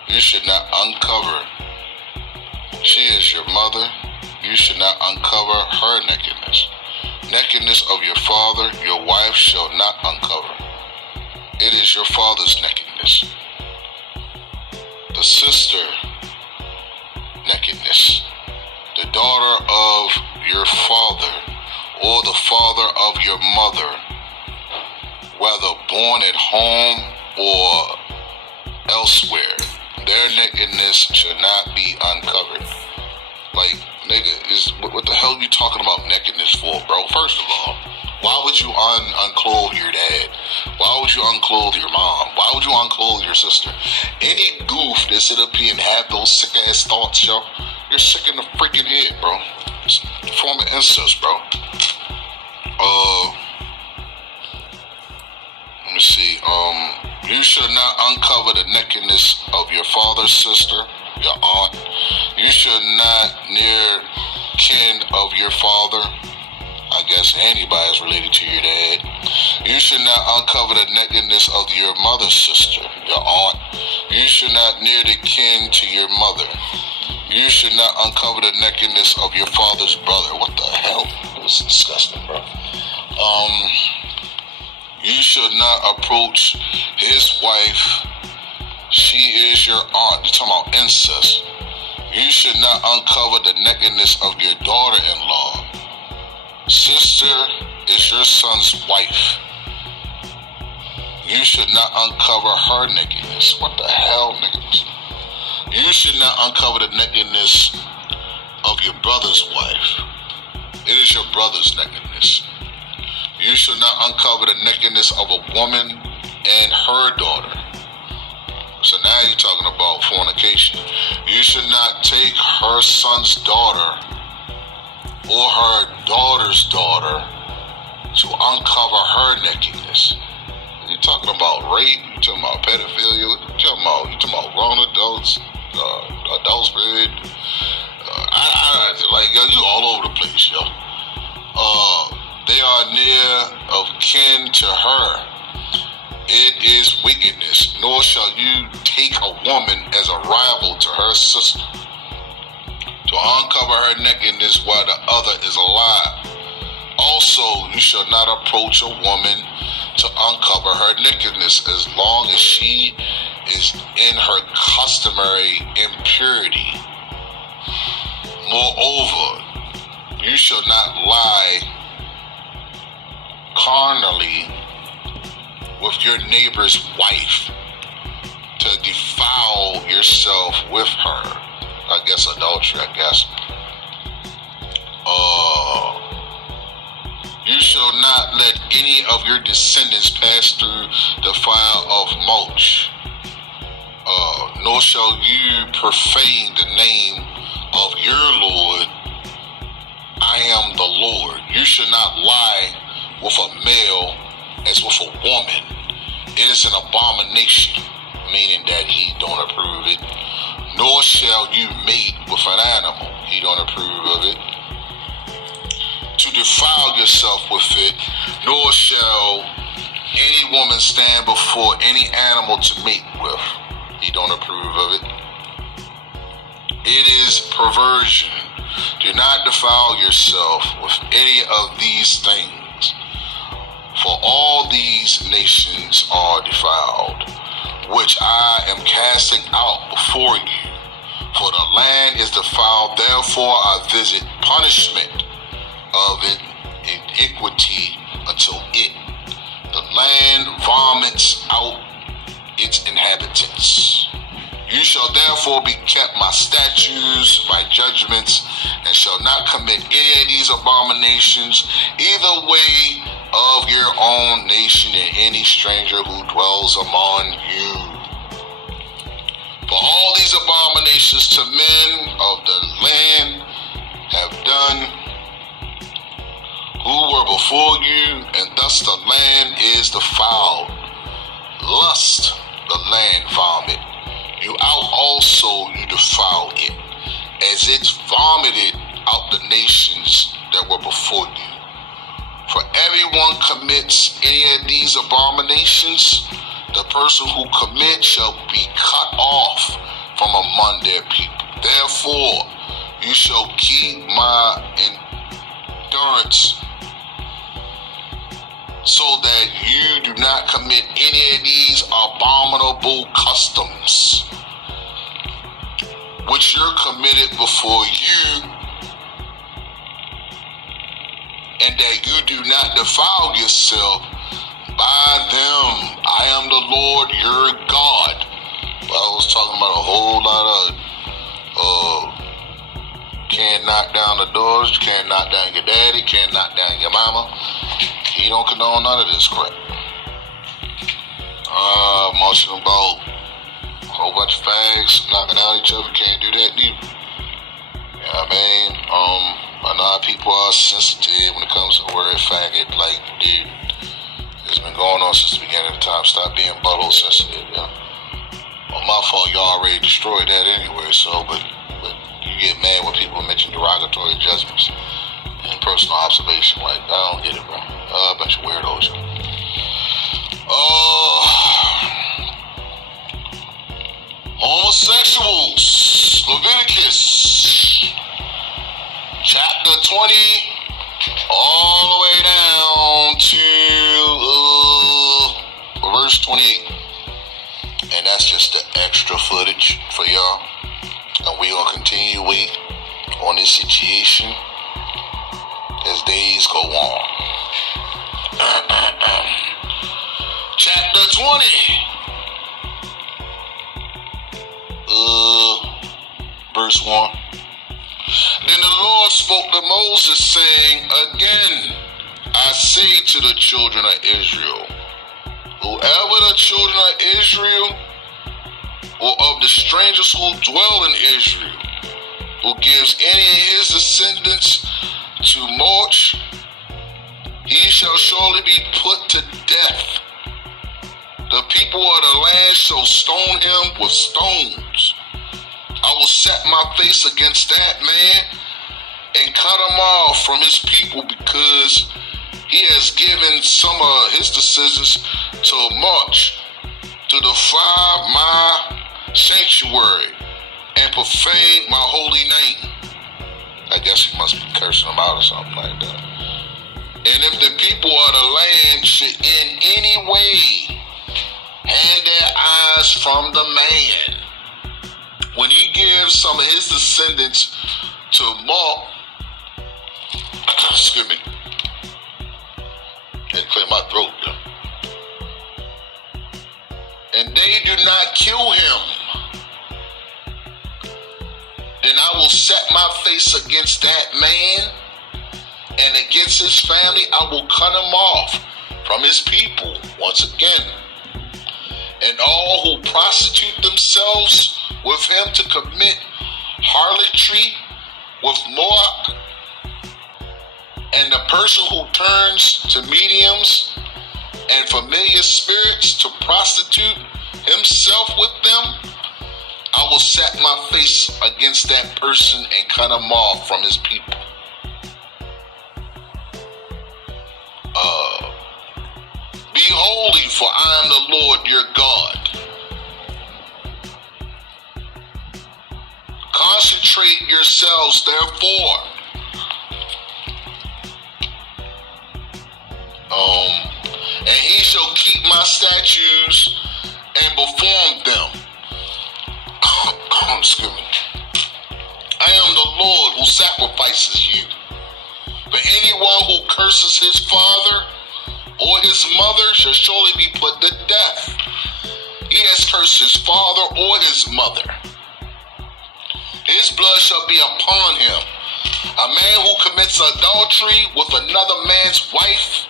you should not uncover. She is your mother. You should not uncover her nakedness. Nakedness of your father, your wife shall not uncover. It is your father's nakedness. The sister nakedness. The daughter of your father or the father of your mother, whether born at home or elsewhere, their nakedness shall not be uncovered. Like, nigga, what the hell are you talking about nakedness for, bro? First of all, why would you unclothe your dad? Why would you unclothe your mom? Why would you unclothe your sister? Any goof that sit up here and have those sick ass thoughts, yo, you're sick in the freaking head, bro. It's a form of incest, bro. Let me see. You shall not uncover the nakedness of your father's sister, your aunt. You shall not near kin of your father. I guess anybody is related to your dad. You should not uncover the nakedness of your mother's sister, your aunt. You should not near the kin to your mother. You should not uncover the nakedness of your father's brother. What the hell? This is disgusting, bro. You should not approach his wife. She is your aunt. You're talking about incest. You should not uncover the nakedness of your daughter-in-law. Sister is your son's wife. You should not uncover her nakedness. What the hell, nakedness? You should not uncover the nakedness of your brother's wife. It is your brother's nakedness. You should not uncover the nakedness of a woman and her daughter. So now you're talking about fornication. You should not take her son's daughter or her daughter's daughter to uncover her nakedness. You're talking about rape, you're talking about pedophilia, you're talking about grown adults, adults, baby. Like, yo, you all over the place, yo. They are near of kin to her. It is wickedness, nor shall you take a woman as a rival to her sister, to uncover her nakedness while the other is alive. Also, you shall not approach a woman to uncover her nakedness as long as she is in her customary impurity. Moreover, you shall not lie carnally with your neighbor's wife to defile yourself with her. I guess adultery, You shall not let any of your descendants pass through the fire of mulch, nor shall you profane the name of your Lord. I am the Lord. You shall not lie with a male as with a woman. It is an abomination, meaning that he don't approve it. Nor shall you mate with an animal. He don't approve of it. To defile yourself with it, nor shall any woman stand before any animal to mate with. He don't approve of it. It is perversion. Do not defile yourself with any of these things, for all these nations are defiled, which I am casting out before you. For the land is defiled, therefore I visit punishment of iniquity until the land vomits out its inhabitants. You shall therefore be kept my statutes, my judgments, and shall not commit any of these abominations, either way of your own nation and any stranger who dwells among you. For all these abominations to men of the land have done who were before you, and thus the land is defiled. Lust, the land vomit. You out also you defile it, as it vomited out the nations that were before you. For everyone commits any of these abominations, the person who commits shall be cut off from among their people. Therefore, you shall keep my endurance, so that you do not commit any of these abominable customs, which you're committed before you, and that you do not defile yourself by them. I am the Lord your God. But I was talking about a whole lot of can't knock down the doors, can't knock down your daddy, can't knock down your mama. He don't condone none of this crap. Motion about a whole bunch of fags knocking out each other. Can't do that neither. You know what I mean? I know how people are sensitive when it comes to the word faggot. Like, dude, it's been going on since the beginning of the time. Stop being butthole sensitive, yeah. Well, my fault, y'all already destroyed that anyway, so, but you get mad when people mention derogatory judgments and personal observation. Like, I don't get it, bro. A bunch of weirdos. Homosexuals. Leviticus chapter 20 all the way down to verse 28. And that's just the extra footage for y'all. And we gonna continue wait on this situation as days go on. Chapter 20. Verse 1. Then the Lord spoke to Moses, saying, Again, I say to the children of Israel, whoever the children of Israel or of the strangers who dwell in Israel, who gives any of his descendants to march, he shall surely be put to death. The people of the land shall stone him with stones. I will set my face against that man and cut him off from his people, because he has given some of his descendants to march to defile my sanctuary and profane my holy name. I guess he must be cursing them out or something like that. And if the people of the land should in any way hand their eyes from the man, when he gives some of his descendants to Mark, excuse me, and clear my throat, and they do not kill him, then I will set my face against that man and against his family. I will cut him off from his people once again. And all who prostitute themselves with him to commit harlotry with Moab, and the person who turns to mediums and familiar spirits to prostitute himself with them, I will set my face against that person and cut him off from his people. Be holy, for I am the Lord your God. Concentrate yourselves, therefore, and he shall keep my statutes and perform them. Excuse me. I am the Lord who sacrifices you. But anyone who curses his father or his mother shall surely be put to death. He has cursed his father or his mother. His blood shall be upon him. A man who commits adultery with another man's wife,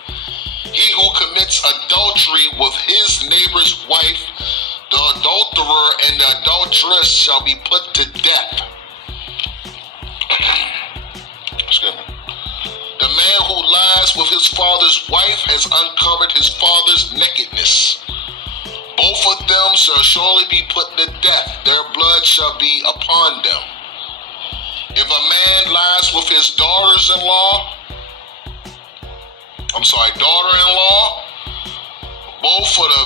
he who commits adultery with his neighbor's wife, the adulterer and the adulteress shall be put to death. Excuse me. The man who lies with his father's wife has uncovered his father's nakedness. Both of them shall surely be put to death. Their blood shall be upon them. If a man lies with his daughter-in-law, both for the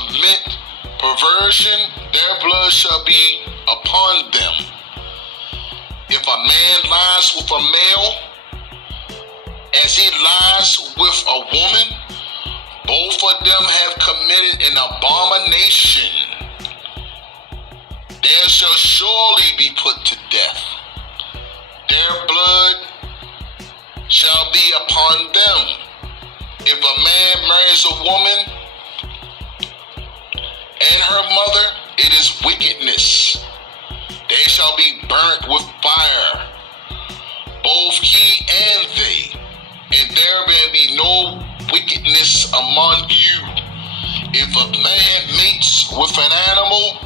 perversion, their blood shall be upon them. If a man lies with a male, as he lies with a woman, both of them have committed an abomination. They shall surely be put to death. Their blood shall be upon them. If a man marries a woman and her mother, it is wickedness. They shall be burnt with fire, both he and they. And there may be no wickedness among you. If a man mates with an animal,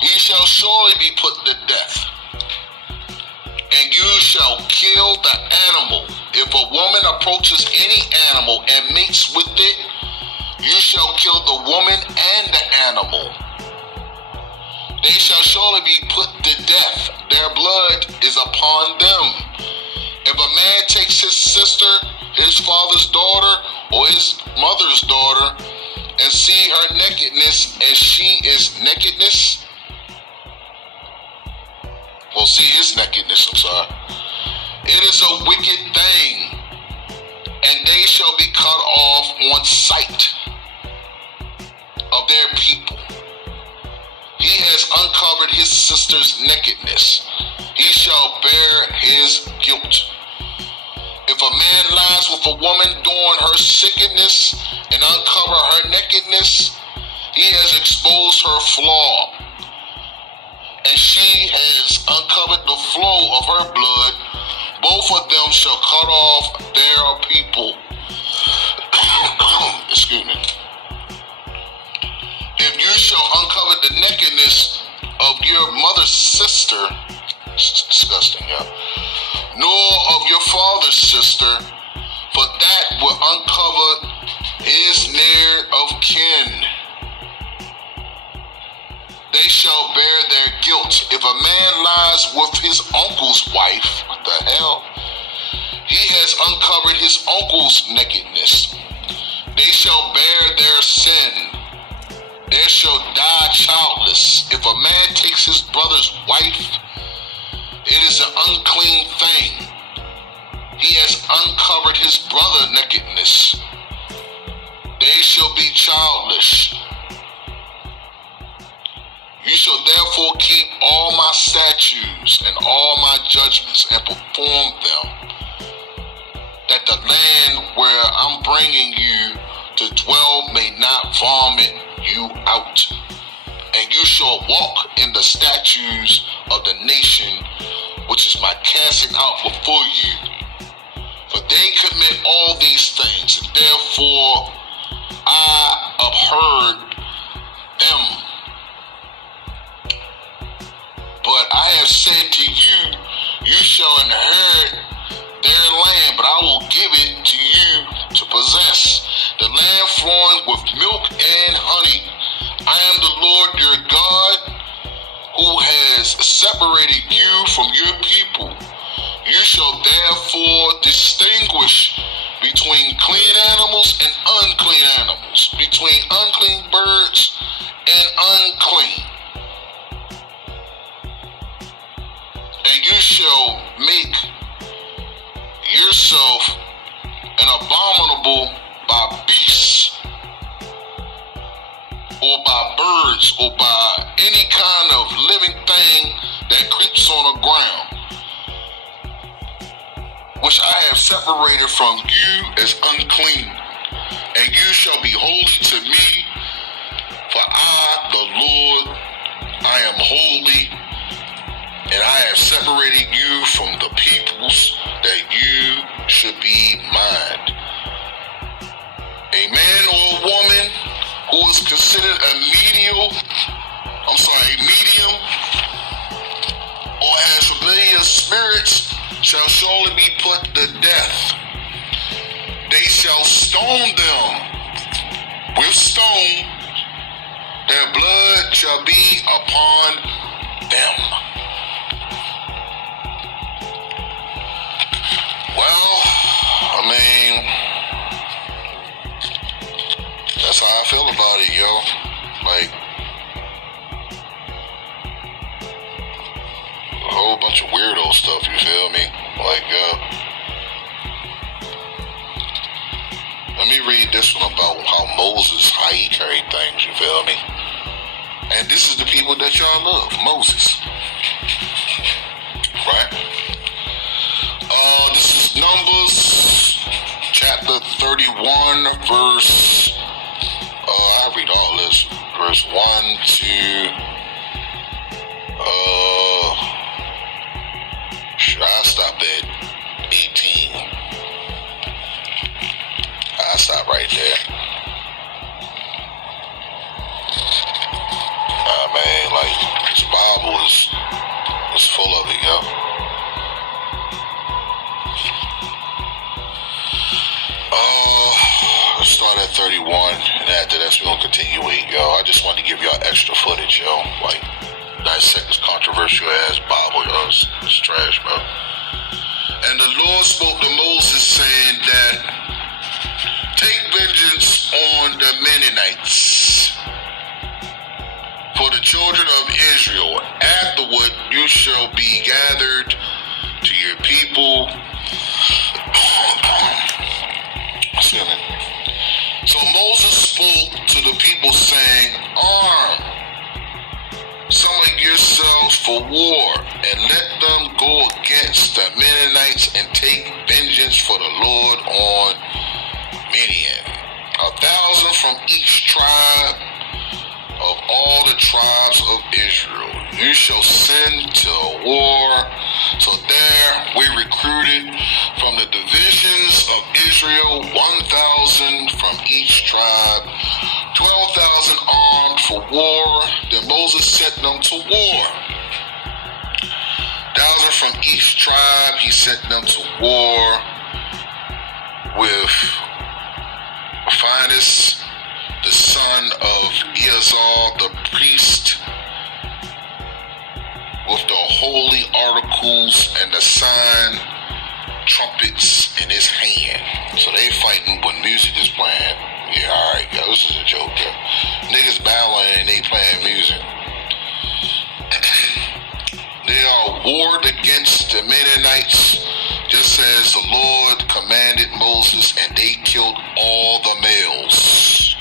he shall surely be put to death. And you shall kill the animal. If a woman approaches any animal and mates with it, you shall kill the woman and the animal. They shall surely be put to death. Their blood is upon them. If a man takes his sister, his father's daughter, or his mother's daughter, and see her nakedness, and she is nakedness, his nakedness, it is a wicked thing, and they shall be cut off on sight of their people. He has uncovered his sister's nakedness. He shall bear his guilt. If a man lies with a woman during her sickness and uncover her nakedness, he has exposed her flaw, and she has uncovered the flow of her blood. Both of them shall cut off their people. Excuse me. If you shall uncover the nakedness of your mother's sister, it's disgusting, nor of your father's sister, for that will uncover his near of kin. They shall bear their guilt. If a man lies with his uncle's wife, what the hell? He has uncovered his uncle's nakedness. They shall bear their sin. They shall die childless. If a man takes his brother's wife, it is an unclean thing. he has uncovered his brother nakedness. They shall be childless. You shall therefore keep all my statutes and all my judgments and perform them, that the land where I'm bringing you to dwell may not vomit you out. And you shall walk in the statutes of the nation which is my casting out before you. For they commit all these things, and therefore I abhorred them. But I have said to you, you shall inherit their land, but I will give it to you to possess, the land flowing with milk and honey. I am the Lord your God, who has separated you from your people. You shall therefore distinguish between clean animals and unclean animals, between unclean birds and unclean. And you shall make yourself an abominable by beasts, or by birds, or by any kind of living thing that creeps on the ground, which I have separated from you as unclean. And you shall be holy to me, for I, the Lord, I am holy, and I have separated you from the peoples, that you should be mine. A man or a woman who is considered a medium, or has familiar spirits, shall surely be put to death. They shall stone them with stone, their blood shall be upon them. Well, I mean, that's how I feel about it, yo. Like, a whole bunch of weirdo stuff, you feel me? Like, let me read this one about how Moses, how he carried things, you feel me? And this is the people that y'all love, Moses. Right? This is Numbers chapter 31, verse, I read all this, verse 1 to, I stopped at 18. I stop right there. Man, like, this Bible is full of it, yo. Let's start at 31, and after that, we're gonna continue it, yo. I just wanted to give y'all extra footage, yo. Like, dissect this controversial ass Bible, yo. It's trash, bro. And the Lord spoke to Moses, saying that, take vengeance on the Mennonites for the children of Israel. Afterward, you shall be gathered to your people. So Moses spoke to the people, saying, arm, summon yourselves for war, and let them go against the Mennonites and take vengeance for the Lord on Midian. 1,000 from each tribe of all the tribes of Israel. You shall send to war. So there we recruited from the divisions of Israel 1,000 from each tribe, 12,000 armed for war. Then Moses sent them to war. 1,000 from each tribe, he sent them to war with Phinehas, the son of Eleazar the priest, with the holy articles and the sign trumpets in his hand. So they fighting when music is playing. Yeah, alright, yo, this is a joke, yo. Niggas battling and they playing music. They are warred against the Mennonites, just It says the Lord commanded Moses, and they killed all the males.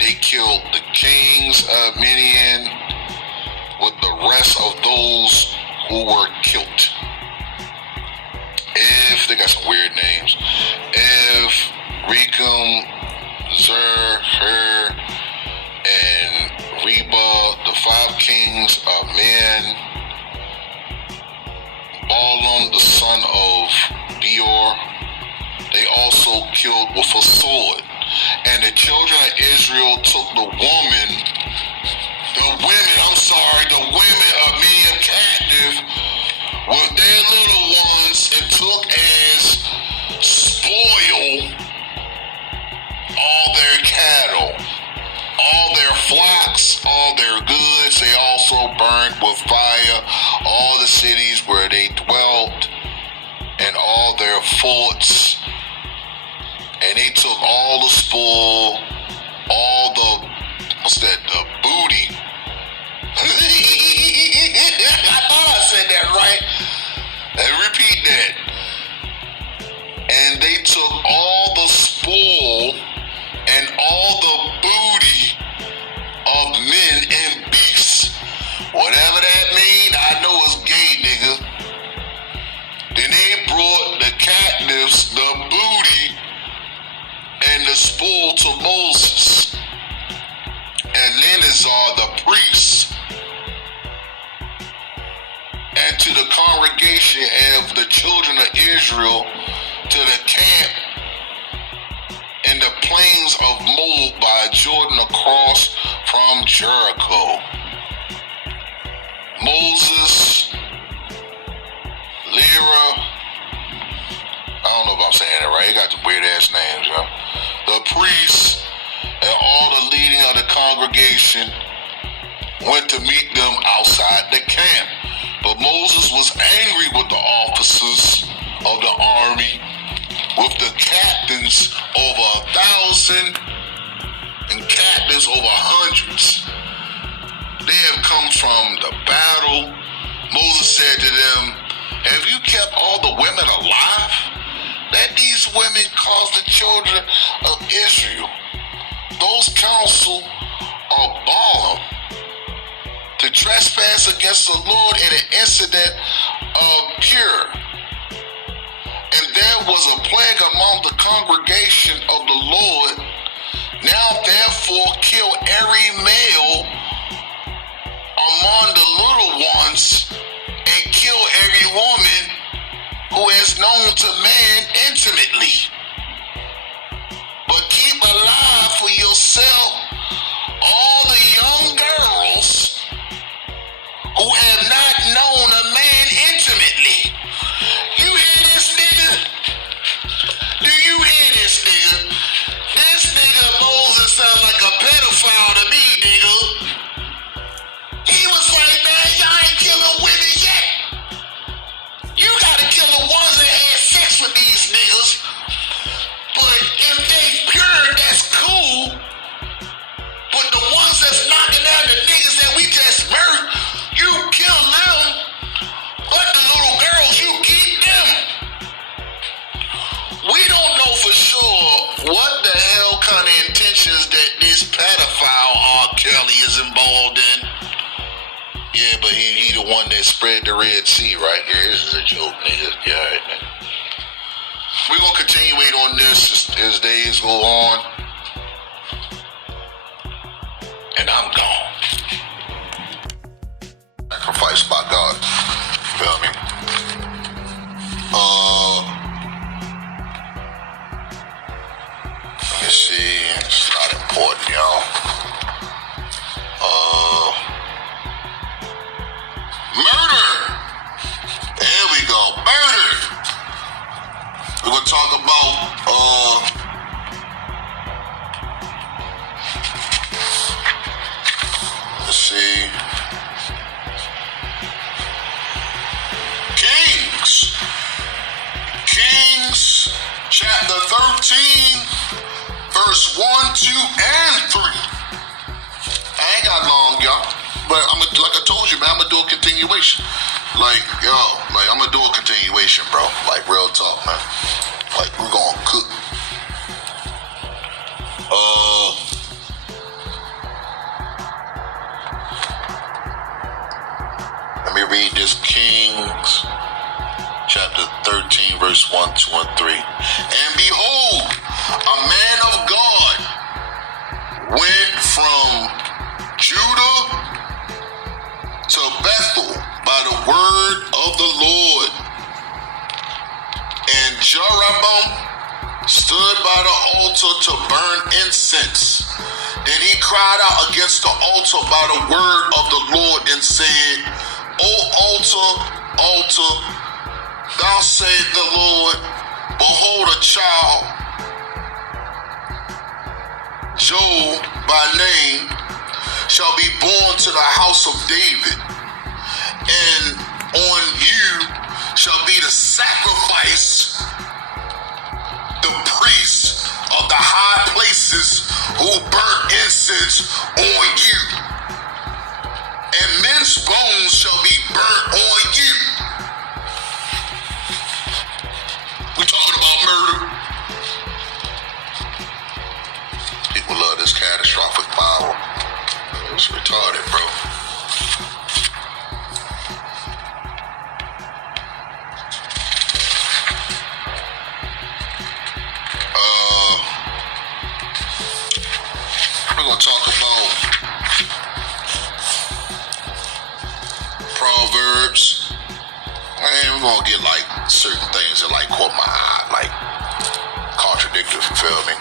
They killed the kings of Midian with the rest of those who were killed. They got some weird names. Rekem, Zer, Hur, and Reba, the 5 kings of Men, Balaam, the son of Beor, they also killed with a sword. And the children of Israel took the women of Midian captive with their little ones and took as spoil all their cattle, all their flocks, all their goods. They also burned with fire all the cities where they dwelt and all their forts. And they took all the spoil, all the, the booty. I thought I said that right. And repeat that. And they took all the spoil and all the booty of men and beasts. Whatever that mean, I know it's gay, nigga. Then they brought the captives, the booty, and the spoil to Moses and Eleazar the priest, and to the congregation of the children of Israel, to the camp in the plains of Moab by Jordan across from Jericho. Moses, Lyra, I don't know if I'm saying it right, he got some weird ass names, yo. The priests and all the leading of the congregation went to meet them outside the camp. But Moses was angry with the officers of the army, with the captains over 1,000 and captains over hundreds. They have come from the battle. Moses said to them, have you kept all the women alive? Let these women cause the children of Israel, those counsel of Balaam, to trespass against the Lord in an incident of Pur. And there was a plague among the congregation of the Lord. Now therefore kill every male among the little ones, and kill every woman who is known to man intimately. But keep alive for yourself all the young girls who have not known a man intimately. You hear this, nigga? Do you hear this, nigga? This nigga Moses sound like a pedophile to me, nigga. He was like, man, y'all ain't killing women yet. You gotta kill the ones that had sex with these niggas. But if they pure, that's cool. But the ones that's knocking down the niggas that we just murdered, you kill them. But the little girls, you keep them. We don't know for sure what the hell kind of intentions that this pedophile R. Kelly is involved in. Yeah, but he the one that spread the Red Sea, right? Yeah, this is a joke, nigga. Yeah, all right, man. We're going to continue on this as days go on. And I'm gone. Sacrificed by God. Feel me? Let me see. It's not important, y'all. Murder. There we go. Murder. We're going to talk about, let's see. Kings, chapter 13, verse 1, 2, and 3. I ain't got long, y'all. But like I told you, man, I'm going to do a continuation. Like, yo, like, I'm gonna do a continuation, bro. Like, real talk, man. Like, we're gonna cook. Let me read this Kings chapter 13, verse 1, 2, and 3. And behold, a man of God went from Judah to Bethel by the word of the Lord. And Jeroboam stood by the altar to burn incense. Then he cried out against the altar by the word of the Lord and said, O altar, altar, thou saith the Lord, behold, a child, Joel by name, shall be born to the house of David, and on you shall be the sacrifice, the priests of the high places who burn incense on you, and men's bones shall be burnt on you. We talking about murder. People love this catastrophic power. It's retarded, bro. We're gonna talk about Proverbs. And we're gonna get like certain things that like caught my eye, like contradictory, you feel me?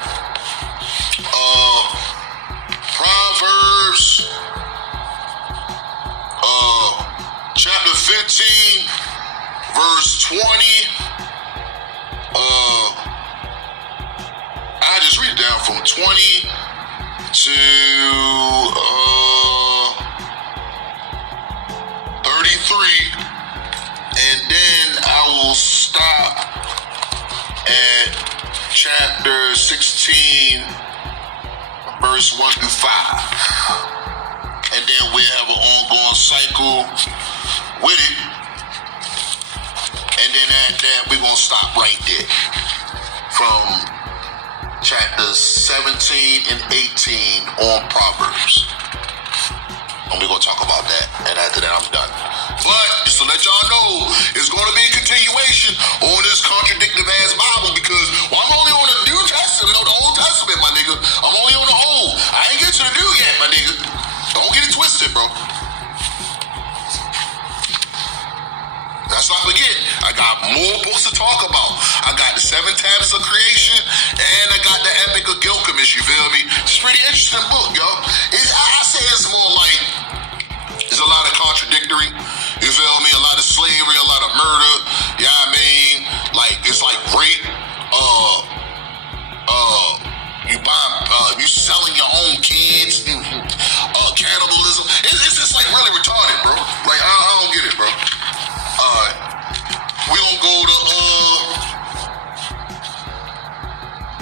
Proverbs chapter 15, verse 20. I just read it down from 20 to 33, and then I will stop at chapter 16, verse 1 through 5. And then we'll have an ongoing cycle with it. And then at that, we're going to stop right there. From chapters 17 and 18 on Proverbs. And we're going to talk about that. And after that, I'm done. But, just to let y'all know, it's going to be a continuation on this contradictive ass Bible because, well, I'm only on the New Testament, no, the Old Testament, my nigga. I'm only on the Old. I ain't get to the New yet, my nigga. Don't get it twisted, bro. Let's not forget, I got more books to talk about. I got the 7 Tablets of Creation, and I got the Epic of Gilgamesh, you feel me? It's a pretty interesting book, yo. I say it's more like, there's a lot of contradictory, you feel me? A lot of slavery, a lot of murder, you know what I mean? Like, it's like rape, you selling your own kids, cannibalism. It's just like really retarded, bro. Like, I don't get it, bro. We're gonna go to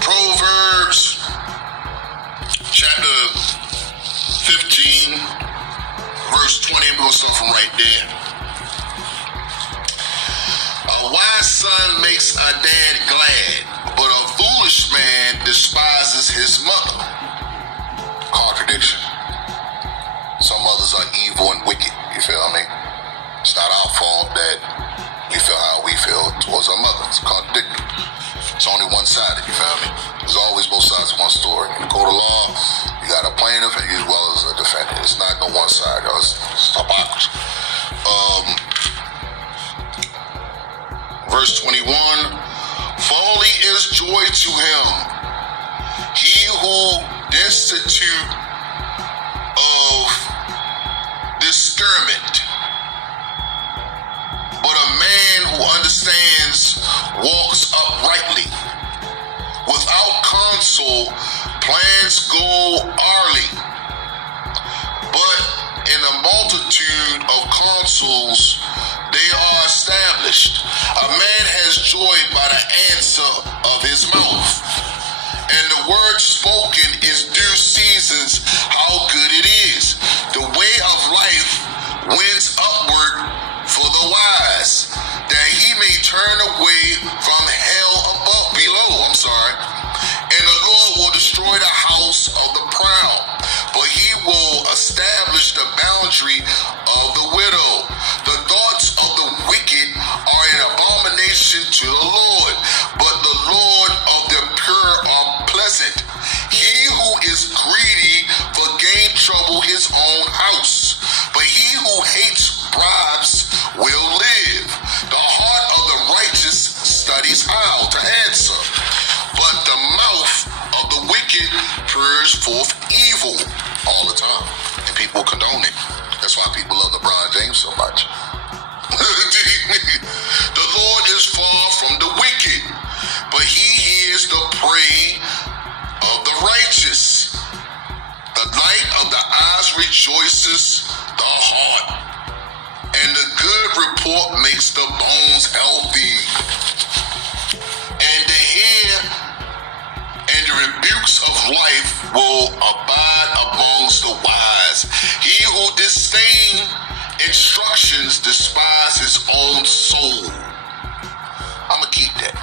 Proverbs chapter 15, verse 20. We're gonna start from right there. A wise son makes a dad glad, but a foolish man despises his mother. Contradiction. Some mothers are evil and wicked, you feel me? It's not our fault that we feel how we feel towards our mother. It's contradictory. It's only one sided, you feel me? There's always both sides of one story. In the court of law, you got a plaintiff as well as a defendant. It's not no one side, yo. It's hypocrisy. Verse 21, folly is joy to him. He who destitute of discernment. But a man who understands walks uprightly. Without counsel, plans go awry. But in a multitude of counsels, they are established. A man has joy by the answer of his mouth. And the word spoken is due seasons, how good it is. The way of life wins upward for the wise. destroy the house of the proud, but he will establish the boundary of the widow. The thoughts of the wicked are an abomination to the Lord, but the Lord of the pure are pleasant. He who is greedy for gain trouble his own house, but he who hates bribes will live. The heart of the righteous studies how to answer, but the mouth of the wicked pours forth evil all the time, and people condone it. That's why people love LeBron James so much. The Lord is far from the wicked, but he hears the prayer of the righteous. The light of the eyes rejoices the heart, and the good report makes the bones healthy. And the hair and the rebukes of life will abide amongst the wise. He who disdains instructions despises his own soul. I'ma keep that.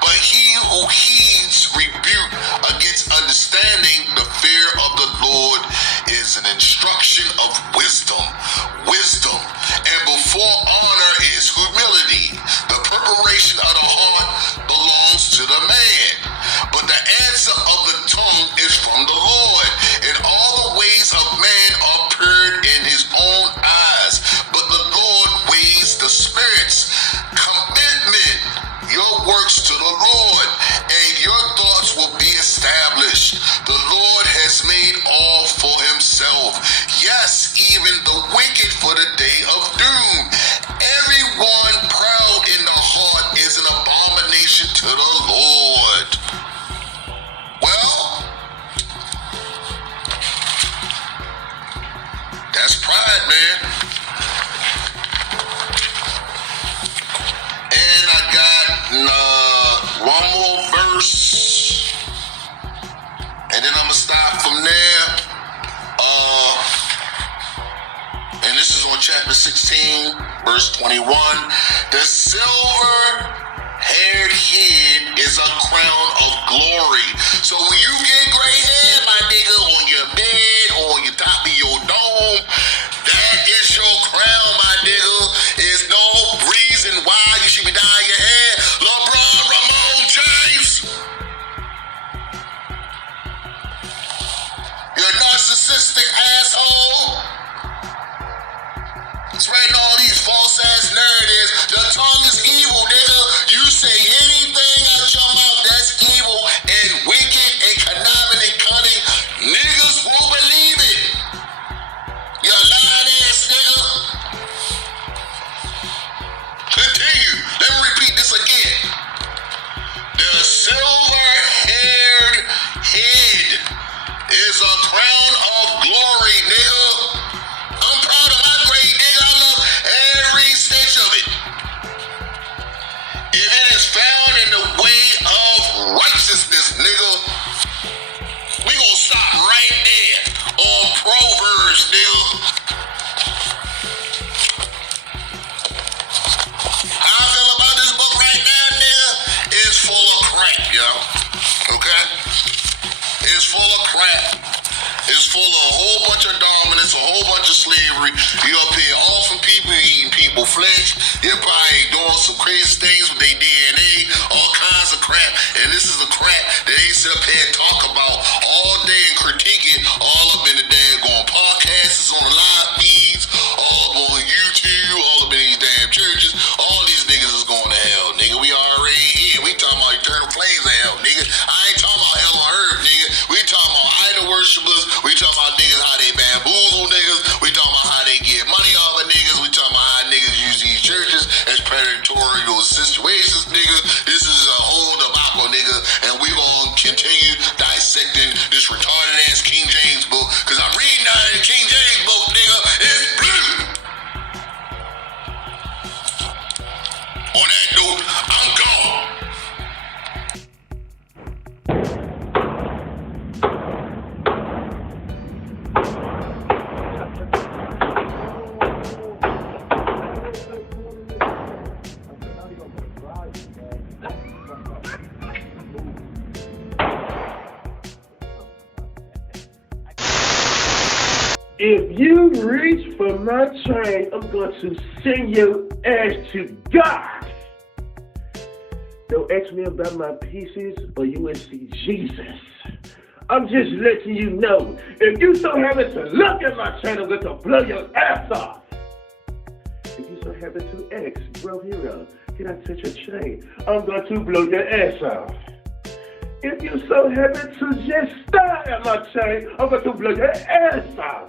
But he who heeds rebuke against understanding, the fear of the Lord is an instruction of wisdom. Wisdom. And before honor is humility. The preparation of the heart belongs to the man, but the answer of the tongue is from the Lord. And all the ways of man are pure in his own eyes, but the Lord weighs the spirits. Commitment your works to the Lord, and your thoughts will be established. The Lord has made all for himself. Yes, even the wicked for the day of doom. Everyone proud in the heart is an abomination to the Lord. Well, that's pride, man. And I got one more verse, and then I'm gonna stop from there. And this is on chapter 16, verse 21. The silver-haired head is a crown of glory. So when you get gray hair, my nigga, on your bed or on your top of your dome, that is your crown, my nigga. There's no reason why you should be dyeing your hair. LeBron Ramon James, you're a narcissistic asshole. Spreading all these false-ass narratives. The tongue is evil, nigga. You say anything out your mouth that's evil and wicked and conniving and cunning, niggas won't believe it. You're a lying ass nigga. Continue. Let me repeat this again. The silver-haired head is a crown of glory, nigga. I'm proud of my gray nigga. I love every stitch of it. If it is found in the way of righteousness, nigga, we gonna stop right there on Proverbs, nigga. How I feel about this book right now, nigga, is full of crap, yo. Okay? It's full of crap. It's full of a whole bunch of dominance, a whole bunch of slavery. You up here offering people, eating people flesh. You're probably doing some crazy things with their DNA, all kinds of crap. And this is the crap that they sit up here and talk about all day and critique it all up in the daggone podcasts, on the live feeds, all up on YouTube, all up in these damn churches. All these niggas is going to hell, nigga. We already here. We talking about eternal flames of hell, nigga. I ain't talking about hell on earth, nigga. We talking about idol worshipers. We talking about niggas how they bamboozle niggas. We talking about how they get money off of niggas. We talking about how niggas use these churches as predatory situations, nigga. This is a whole debacle, nigga. And we gonna continue dissecting If you reach for my chain, I'm going to send your ass to God. Don't ask me about my pieces or you will see Jesus. I'm just letting you know, if you so happen to look at my chain, I'm going to blow your ass off. If you so happen to ask, bro hero, can I touch your chain? I'm going to blow your ass off. If you so happen to just stare at my chain, I'm going to blow your ass off.